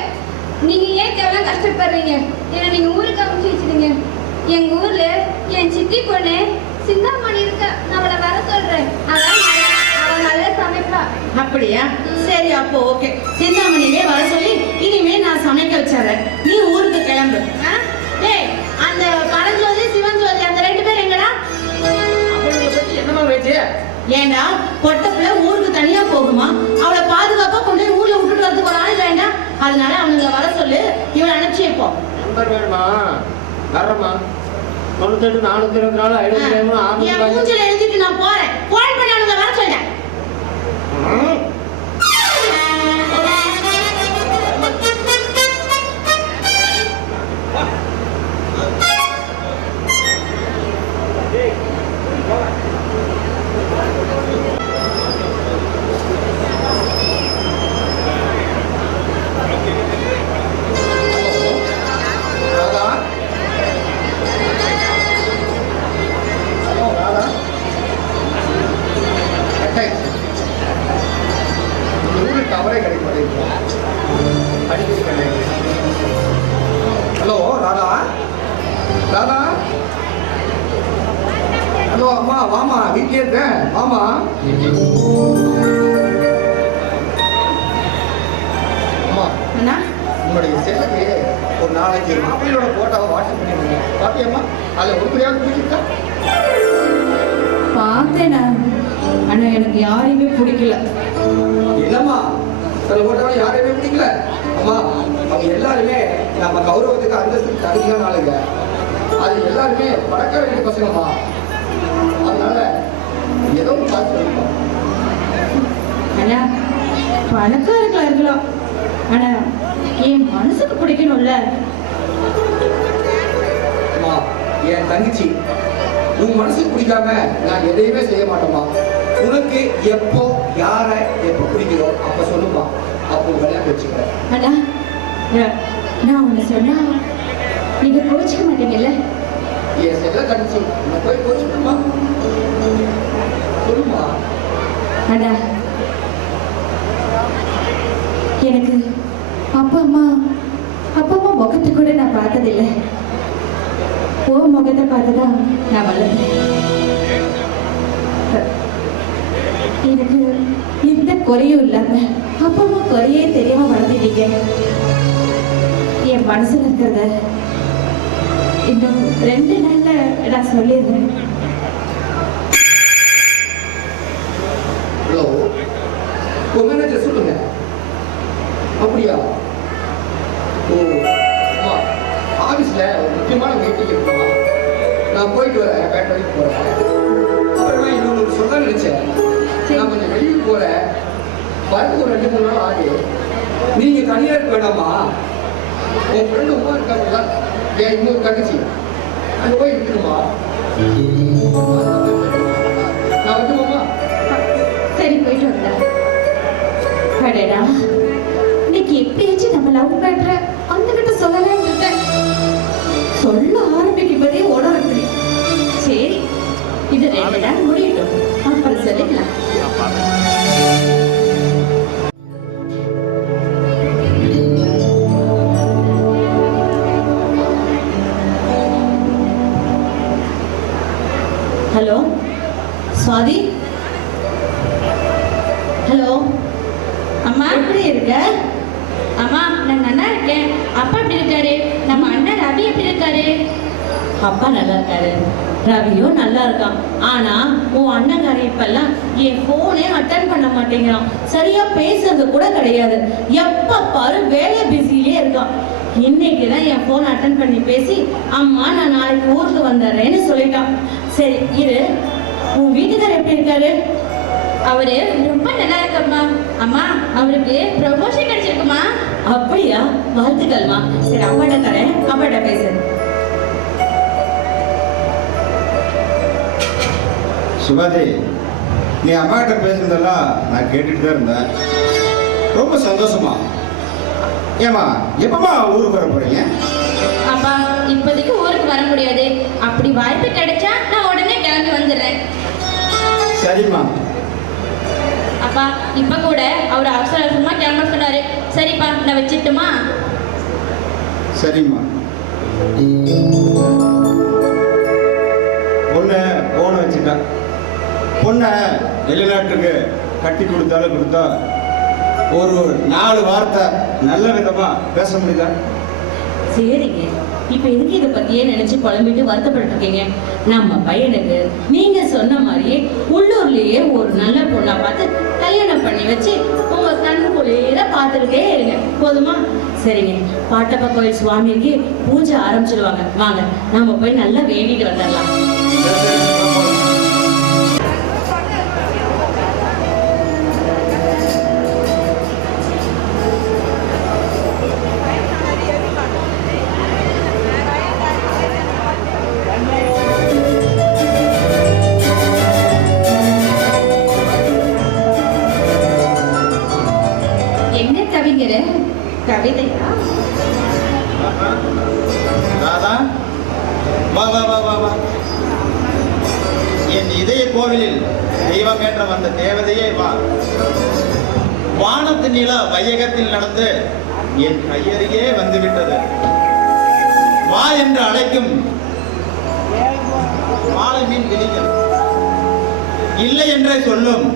நீங்க ஏன் தேவையான கஷ்டப்படுறீங்க? ஏன்னா நீங்க ஊருக்கு அமைச்சு வச்சிருங்க. எங்க ஊர்ல என் சித்தி பொண்ணு சிந்தாமணி இருக்க, நான் அவளை வர சொல்றேன். அதான் அவ நல்லா சமைப்பா. அப்படியா? சரி, அப்போ ஓகே. சிந்தாமணியே வர சொல்லி இனிமே நான் சமைக்க வச்சிடறேன். நீ ஊருக்கு கிளம்பு. டேய், அந்த பரஞ்சோதி சிவஞ்சோதி அந்த 2 பேர் எங்கடா? என்னமா வச்சு? ஏண்டா பொட்ட பிள்ளை ஊருக்கு தனியா போகுமா? அவளை பாதுகாப்பா கொண்டு போய் ஊர்ல விட்டுட்டு வரதுக்கு ஒரு ஆள் வேண்டாம். அதனால அவனுங்க வர சொல்லு, இவளை அனுப்பிச்சு வைப்போம். நம்பர் வேணுமா? வர்றமா. 98 424 57 என் மூஞ்சில எழுதிட்டு நான் போறேன். போன் பண்ணி அவனுங்க வர சொல்றேன். ஹலோ ராதா, ராதா. ஹலோ அம்மா, வாமா, வீட்டிலே இருக்கேன், வாமா. அம்மா, உங்களுடைய செல்லுக்கு ஒரு 4-5 மாப்பிள்ளையோட போட்டோவை வாட்ஸ்அப் பண்ணிருந்தீங்க, பாத்தியம்மா? அதில் ஒருத்தரையாவது பிடிச்சிருக்கா? பார்த்தேனா, ஆனா எனக்கு யாரையுமே பிடிக்கல. இல்லம்மா, சில போட்டோவை யாரையுமே பிடிக்கல. அம்மா, அவங்க எல்லாருமே நம்ம கௌரவத்துக்கு அந்தஸ்துக்கு தகுதியான ஆளுங்க. அது எல்லாருமே பழக்க வேண்டிய பசங்கம்மா. அதனால ஏதோ பார்த்து வைப்போம். ஆனா பணக்காரங்களா இருக்கலாம், ஆனா என் மனசுக்கு பிடிக்கணும்ல. அம்மா, என் தங்கச்சி, உன் மனசுக்கு பிடிக்காம நான் எதையுமே செய்ய மாட்டேம்மா. உனக்கு எப்போ யாரை எப்போ பிடிக்குதோ அப்ப சொல்லுமா, அப்போ விளையாட்டு வச்சுக்கிறேன். ஆனா நான் உன்னை சொன்னா நீங்க கோச்சிக்க மாட்டீங்கல்ல? என் செல்ல தங்கச்சி, நான் போய் கோச்சிக்கணுமா? சொல்லுமா. ஆனா எனக்கு அப்பா அம்மா முகத்தை கூட நான் பார்த்ததில்லை. ஓ முகத்தை பார்த்துதான் நான் வளர்ந்தேன். எனக்கு எந்த குறையும் இல்லாம அப்பா அம்மா குறையே தெரியாம வளர்ந்துட்டீங்க. என் மனசுல இருக்கிறத இன்னும் 2 நாள்ல நான் சொல்லிடுறேன். ஹலோ, உங்க மேனேஜர் சொல்லுங்க. அப்படியா? ஓ அம்மா, ஆபீஸ்ல ஒரு முக்கியமான மீட்டிங் இருக்குமா, நான் போயிட்டு வரேன், பேட்டரிக்கு போறேன். அப்புறமா இன்னொன்று சொல்ல நினைச்சேன், நான் கொஞ்சம் வெளியூர் போறேன், வரது ஒரு 2-3 நாள் ஆகுது. நீங்க தனியா இருக்க வேண்டாமா? உன் ஃப்ரெண்டு உமா இருக்காங்களா, என் இன்னொரு தங்கச்சி, அங்க போய் இருக்குமா? நான் வந்துமாமா? சரி, போயிட்டு வந்தேன். அடடா, இன்னைக்கு எப்படியாச்சும் நம்ம லவ் பண்ற அந்த கிட்ட சொல்லலாம்னு இருக்கேன். சொல்ல ஆரம்பிக்கும் போதே உடனே சரி, இது 2 நாள் முடியட்டும், அப்புறம் சொல்லிக்கலாம். ஆதி, ஹலோ அம்மா, எப்படி இருக்க? அம்மா நான் நல்லா இருக்கேன். அப்பா எப்படி இருக்காரு? நம்ம அண்ணன் ரவி எப்படி இருக்காரு? அப்பா நல்லா இருக்காரு, ரவியும் நல்லா இருக்கான். ஆனா உன் அண்ணங்காரி இப்பெல்லாம் என் போனே அட்டன் பண்ண மாட்டேங்கிறான். சரியா பேசுறது கூட கிடையாது. எப்ப பாரு வேலை பிஸிலே இருக்கான். இன்னைக்கு தான் என் போன் அட்டன் பண்ணி பேசி, அம்மா நான் நாளைக்கு ஊருக்கு வந்துடுறேன்னு சொல்லிட்டான். சரி இரு, உன் வீட்டுக்காரர் எப்படி இருக்காரு? அவரு ரொம்ப நல்லா இருக்கம்மா. அம்மா அவருக்கு ப்ரமோஷன் கிடைச்சிருக்குமா? அப்படியா? வாழ்த்துக்கள்மா. சரி அப்பாட்ட தரேன், அப்பாட்ட பேசு. சுபாதி, நீ அம்மா கிட்ட பேசுனதெல்லாம் நான் கேட்டுட்டு தான் இருந்தேன். ரொம்ப சந்தோஷமா. ஏமா எப்பமா ஊருக்கு வர போறீங்க? அப்பா இப்போதைக்கு ஊருக்கு வர முடியாது. அப்படி வாய்ப்பு கிடைச்சா நான் உடனே கிளம்பி வந்துடுறேன். சரிம்மா. அப்பா இப்ப கூட அவர் அவசர அவசரமா கிளம்ப சொன்னாரு. சரிப்பா நான் வச்சிட்டுமா? சரிம்மா. பொண்ணை போன வச்சுட்டா. பொண்ணை வெளிநாட்டுக்கு கட்டி கொடுத்தாலும் கொடுத்தா ஒரு 4 வார்த்தை நல்ல விதமா பேச முடியுதா? சரிங்க, இப்ப எதுக்கு இதை பத்தியே நினைச்சு குழம்பிட்டு வருத்தப்பட்டு இருக்கீங்க? நம்ம பையனுக்கு நீங்க சொன்ன மாதிரியே உள்ளூர்லயே ஒரு நல்ல பொண்ணா பார்த்து கல்யாணம் பண்ணி வச்சு உங்க கண்ணுக்குள்ளேயே பார்த்துக்கிட்டே இருங்க, போதுமா? சரிங்க, பாட்டப்பா கோயில் சுவாமிக்கு பூஜை ஆரம்பிச்சிடுவாங்க. வாங்க நாம போய் நல்லா வேண்டிட்டு வந்துடலாம். கவிதையா? ராதா, வா வா வா வா வா. என் இதய கோவிலில் தெய்வம் என்ற வந்த தேவதையே வா. வானத்து நிலா வையகத்தில் நடந்து என் கையருகே வந்துவிட்டது. வா என்று அழைக்கும் மாலை மீன் விழிக்கும். இல்லை என்றே சொல்லும்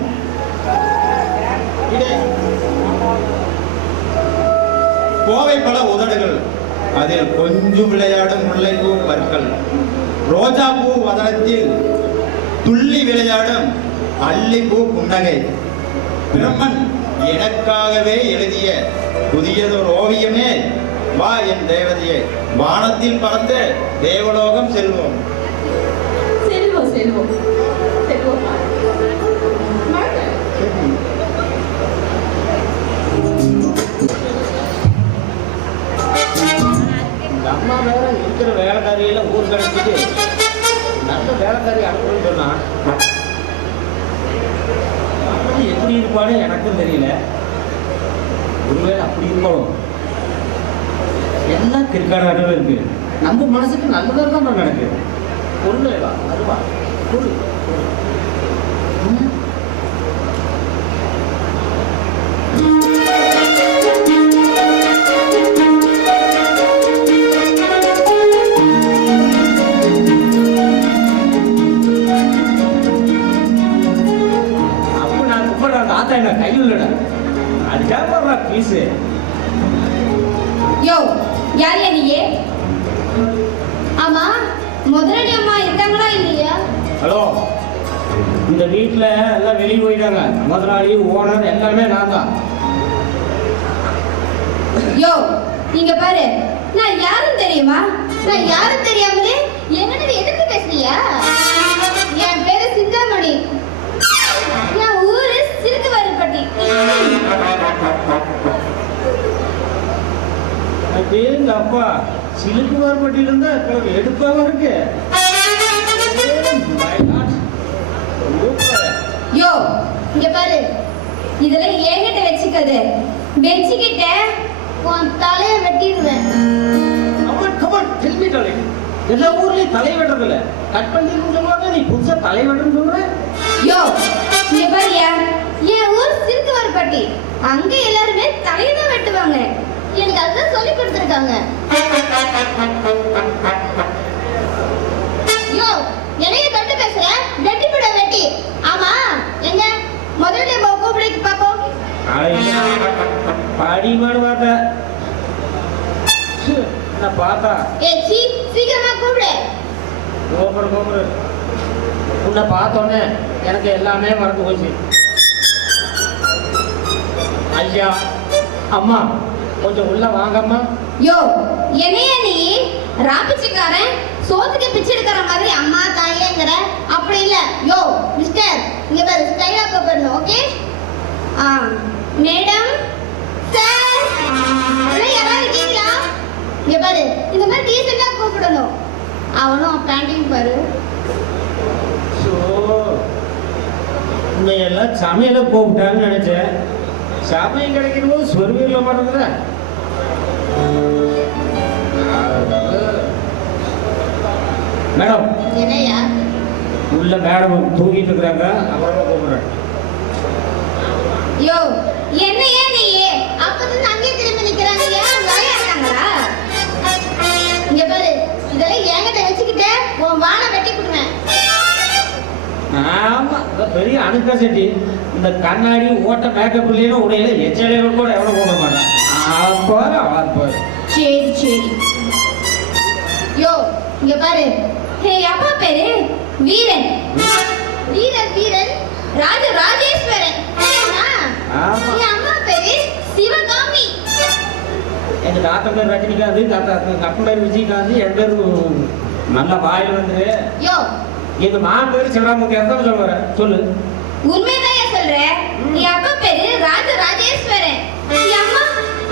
கோவை பல உதடுகள், அதில் கொஞ்சம் விளையாடும் முல்லைப்பூ பற்கள், ரோஜா பூ வதனத்தில் துள்ளி விளையாடும் அல்லிப்பூ புன்னகை. பிரம்மன் எனக்காகவே எழுதிய புதியதொரு ஓவியமே வா என் தேவதையே. வானத்தில் பறந்து தேவலோகம் செல்வோம். செல்வோம் செல்வோம் செல்வோம். அம்மா வேற இருக்கிற வேலைக்காரியில ஊர் கிடைச்சிட்டு நல்ல வேலைக்காரி அனுப்புன்னு சொன்னா எப்படி இருப்பான்னு எனக்கும் தெரியல. ஒருவேளை அப்படி இருப்பாலும் எல்லாம் கிற்காடாகவே இருக்கு. நம்ம மனசுக்கு நல்லதாக தான் நடக்குது. பொருளேவா அதுவா பொருள் கையில் அதுக்காக பீஸு. யோ யார் நீயே? ஆமா முதலாளி அம்மா இருக்காங்களா இல்லையா? ஹலோ, இந்த வீட்டில் எல்லாம் வெளியே போயிட்டாங்க. முதலாளி ஓனர் எல்லாமே நான் தான். யோ நீங்க பாரு, நான் யாரும் தெரியுமா? நான் யாரும் தெரியாமலே என்னன்னு எதுக்கு பேசுறியா? என் பேரு சிந்தாமணி. என் ஊரு சிறுக்குவாரிப்பட்டி. எங்க அப்பா சிலுக்குவார்பட்டியில இருந்தா எடுப்பாக இருக்கு. யோ இங்க பாரு, இதெல்லாம் என்கிட்ட வச்சுக்காது. வச்சுக்கிட்ட உன் தலைய வெட்டிடுவேன். எல்லா ஊர்லயும் தலை வெட்டுறதில்ல. கட் பண்ணி சொல்லுவாங்க, நீ புதுசா தலை வெட்டுன்னு சொல்ற. யோ இங்க பாரியா, என் ஊர் சிறுக்குவாரிப்பட்டி. அங்க எல்லாருமே தலையதான் வெட்டுவாங்க. எனக்கு அதுதான் சொல்லி கொடுத்துருக்காங்க. யோ என்னைய கண்டு பேசுற? வெட்டி விட வெட்டி. ஆமா எங்க முதல்ல கூப்பிடுக்கு பாப்போம். படிமாடு பார்த்தா நான் பார்த்தா சீக்கிரமா கூப்பிடு. கோபுர உன்னை பார்த்தோன்னே எனக்கு எல்லாமே மறந்து போச்சு. ஐயா அம்மா கொஞ்சம் உள்ள வாங்கம்மா. யோ என்னைய நீ ராபிச்சிக்காரன் சோத்துக்கு பிச்சை எடுக்கிற மாதிரி அம்மா தாயேங்கிற? அப்படி இல்ல. யோ மிஸ்டர் இங்க பாரு, ஸ்டைலா கூப்பிடணும். ஓகே? மேடம் சார் உள்ள யாராவது இருக்கீங்களா? இங்க பாரு, இந்த மாதிரி டீசெண்டா கூப்பிடணும். அவனும் பேண்டிங் பாரு. உன்னையெல்லாம் சமையல கூப்பிட்டான்னு நினைச்சேன். சமையல் கிடைக்கிற போது சொருவியில் மாட்டேங்குத. மேடம் என்னையா உள்ள மேடம் தூங்கிட்டு இருக்கிறாங்க. அப்புறமா கூப்பிடுறேன். யோ என்னையா நீ அப்பதான் அங்கே திரும்பி நிக்கிறாங்க. வேலையா இருக்காங்களா? இங்க பாரு, இதெல்லாம் என்கிட்ட வச்சுக்கிட்டு உன் வாழை வெட்டி கொடுவேன். ஆமா பெரிய அணுக்கா செட்டி. இந்த கண்ணாடி ஓட்ட மேக்கப் இல்லைன்னு உடையில எச்சலையில கூட எவ்வளவு போட மாட்டேன். சரி சரி. யோ இங்க பாரு, அப்பா பேரு வீரன். வீரன் ராஜேஸ்வரன். என் அம்மா பேரு சிவகாமி. எங்க தாத்தா பேர் ரஜினிகாந்த், அப்பா பேர் விஜயகாந்த், என் பேரு நல்ல வாயில் வந்து. யோ எங்க மான் பேரு சிவராமூர்த்தி. எந்த சொல்ல சொல்லு. உண்மைதான் சொல்றேன். என் அப்பா பேரு ராஜேஸ்வரன். என் அம்மா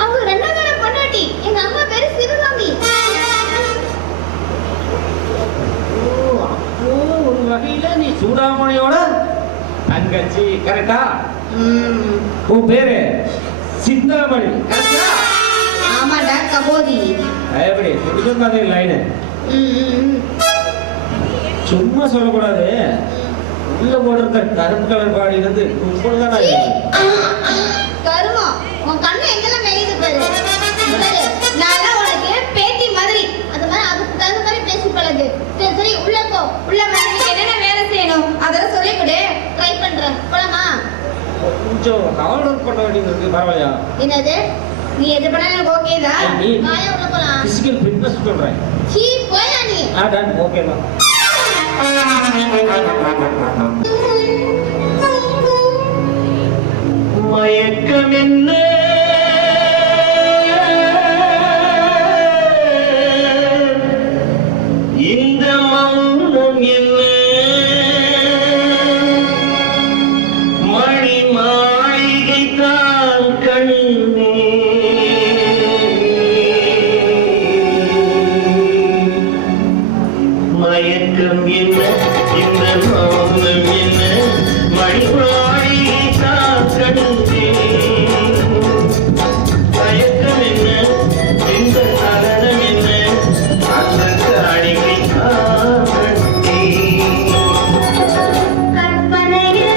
அவங்க ரெண்டாவது பொண்டாட்டி. எங்க அம்மா பேரு சிவகாமி. ஒரு வகையில நீ சூடாமணியோட தங்கச்சி. கரெக்டா? உன் பேரு சிந்தாமணி. ஆமாடா கபோதி. எப்படி புரிஞ்சு லைனு சும்மா சொல்லக்கூடாது. உள்ள போடுற கருப்பு கலர் பாடி வந்து கும்பல்தான் கருமம். உன் கண்ணு எங்கெல்லாம் மேயுது பாரு. நான் உனக்கு பேத்தி மாதிரி. அது மாதிரி அதுக்கு தகுந்த மாதிரி பேசி பழகு. சரி உள்ள போ. உள்ள வந்து என்னென்ன வேலை செய்யணும் அதெல்லாம் சொல்லி கொடு. ட்ரை பண்றேன். போலாமா? கொஞ்சம் ஹார்ட் ஒர்க் பண்ண வேண்டியது இருக்கு. பரவாயில்லையா? என்னது நீ எது பண்ணா எனக்கு ஓகே தான். வாயா உள்ள போலாம். பிசிக்கல் ஃபிட்னஸ் சொல்றேன். போயா நீ. டன் ஓகே தான். மயக்கம் என்ன இந்த மௌனம் என்ன மணி மாளிகை தான் கண்ணே மயக்கம் என்ன இந்த மௌனம் என்ன மணி மாளிகை தான் கண்ணே மயக்கம் என்ன இந்த சரணம் என்ன அந்த காணிகை தான் கண்ணே கற்பனையில்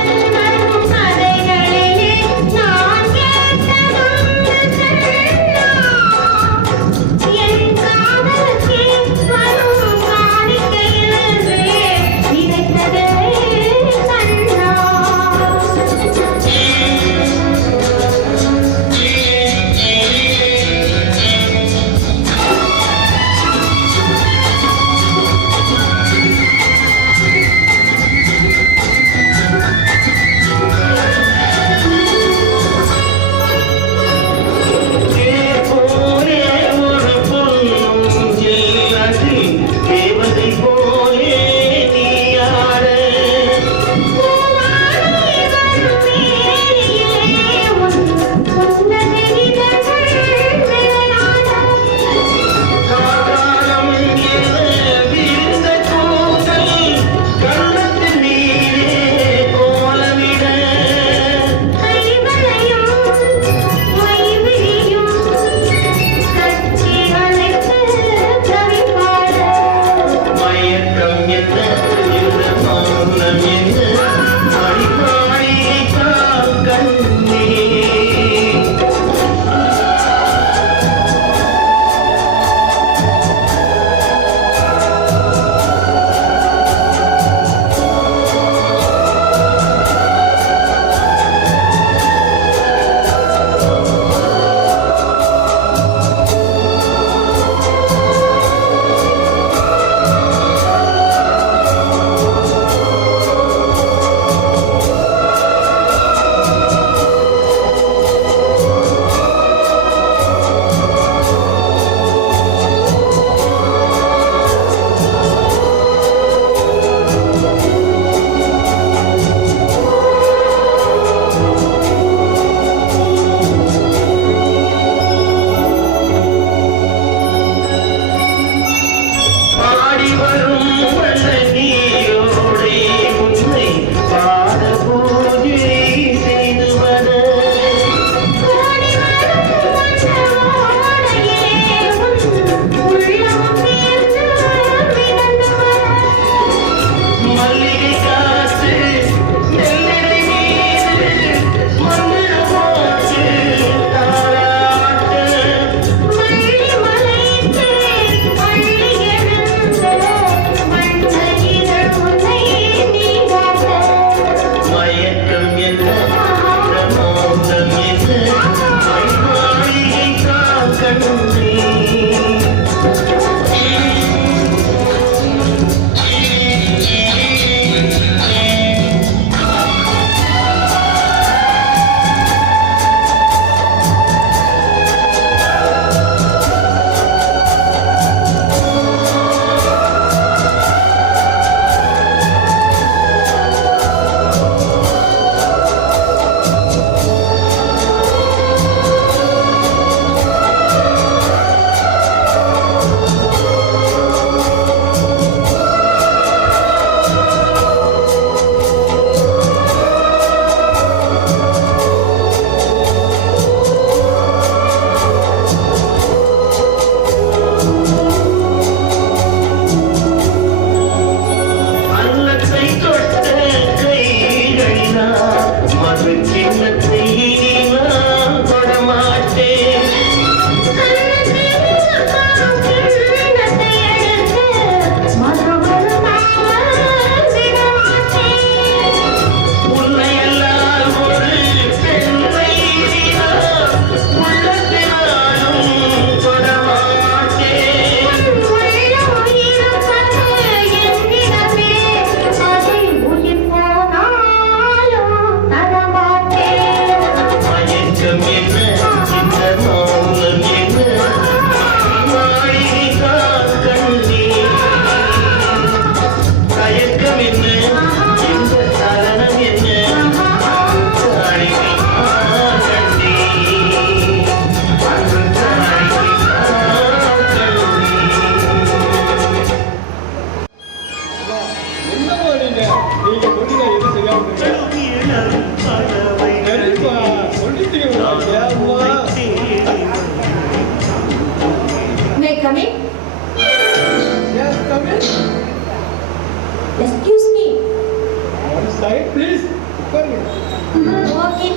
ஓகே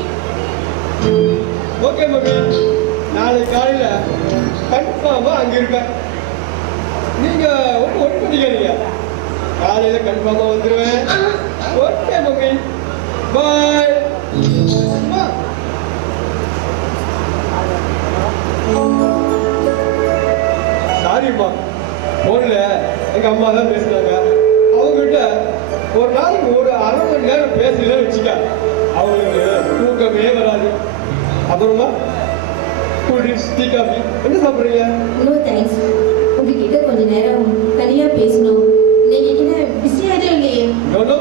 ஓகே மம்மி, நாளை காலையில கன்ஃபார்மா அங்க இருப்பேன். நீங்க ஒன்றும் ஒர்க் பண்ணிக்காதீங்க, காலையில கன்ஃபார்மா வந்துருவேன். ஓகே மம்மி, பாய். சாரிம்மா, போன்ல எங்க அம்மா தான் பேசுனாங்க. அவங்ககிட்ட ஒரு நாளைக்கு ஒரு அரை மணி நேரம் பேசல வச்சுக்க, அவங்களுக்கு தூக்கமே வராது. அப்புறமா டீ காஃபி என்ன சாப்பிடுறீங்க? No thanks. உங்ககிட்ட கொஞ்ச நேரம் தனியா பேசணும். நீங்க கிட்ட பிஸியா எதுவும் இல்லையே? நோ,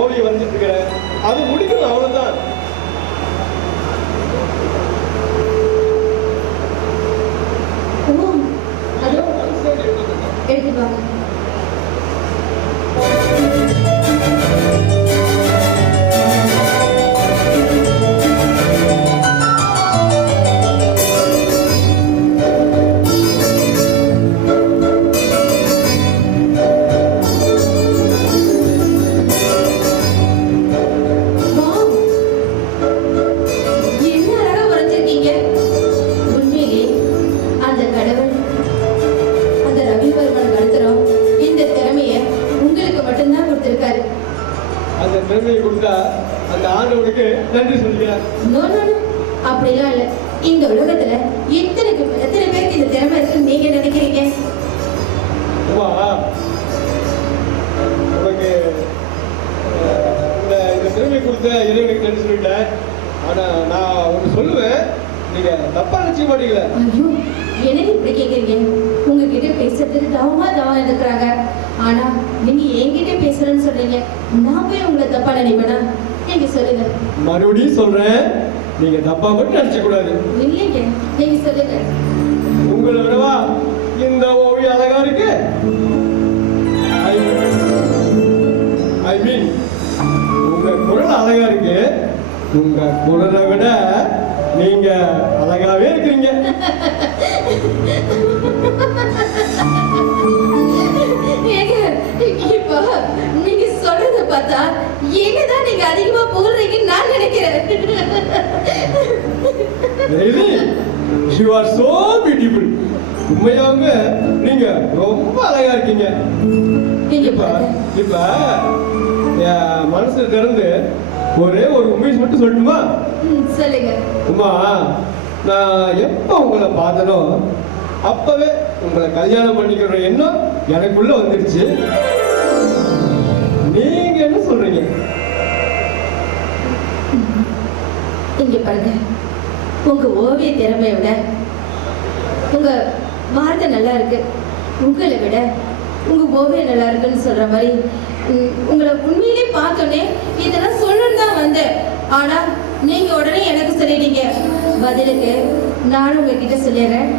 ஓவி வந்துட்டு இருக்கிறேன், அது முடிக்கணும், அவ்வளவுதான். ஓ, அதோ எடுத்துட்டு வாங்க. பெருமையை கொடுத்தா அந்த ஆண்டவனுக்கு நன்றி சொல்லிக்கிறேன். அப்படிலாம் இல்ல. இந்த உலகத்துல எத்தனை பேருக்கு இந்த திறமை இருக்குன்னு நீங்க நினைக்கிறீங்க? உனக்கு இந்த திறமையை கொடுத்த இறைவனுக்கு நன்றி சொல்லிட்டேன். ஆனா நான் ஒண்ணு சொல்லுவேன், நீங்க தப்பா நினைச்சுக்க மாட்டீங்களா? என்னன்னு இப்படி கேக்குறீங்க? உங்ககிட்ட பேசுறதுக்கு தவம் இருக்கிறாங்க. ஆனா நீங்க என்கிட்ட பேசுறேன்னு சொல்றீங்க, நான் போய் உங்களை தப்பா நினைப்பேனா? நீங்க சொல்லுங்க. மறுபடியும் சொல்றேன், நீங்க தப்பா மட்டும் நினைச்ச கூடாது. இல்லைங்க, நீங்க சொல்லுங்க. உங்களை விடவா இந்த ஓவியம் அழகா இருக்கு? ஐ மீன் உங்க குரல் அழகா இருக்கு. உங்க குரலை விட நீங்க அழகாவே இருக்கிறீங்க. இப்ப நீங்க சொல்றத பார்த்தா என்னதான் நீங்க அதிகமா புகழ்றீங்கன்னு நான் நினைக்கிறேன். Really? You are so beautiful. உண்மையாவே நீங்க ரொம்ப அழகா இருக்கீங்க. இப்ப என் மனசு திறந்து ஒரே ஒரு உண்மையை மட்டும் சொல்லட்டுமா? சொல்லுங்க. உமா, நான் எப்ப உங்களை பார்த்தனோ அப்பவே உங்களை கல்யாணம் பண்ணிக்கிற எண்ணம் எனக்குள்ள வந்துருச்சு. நீங்க என்ன சொல்றீங்க? இங்க பாருங்க, உங்க ஓவிய திறமையை விட உங்க வார்த்தை நல்லா இருக்கு, உங்களை விட உங்க ஓவியம் நல்லா இருக்குன்னு சொல்ற மாதிரி உங்களை உண்மையிலே பார்த்தோன்னே இதெல்லாம் சொல்லணும் தான் வந்தேன். ஆனா நீங்க உடனே எனக்கு சொல்லிட்டீங்க. பதிலுக்கு நானும் உங்ககிட்ட சொல்லிடுறேன்,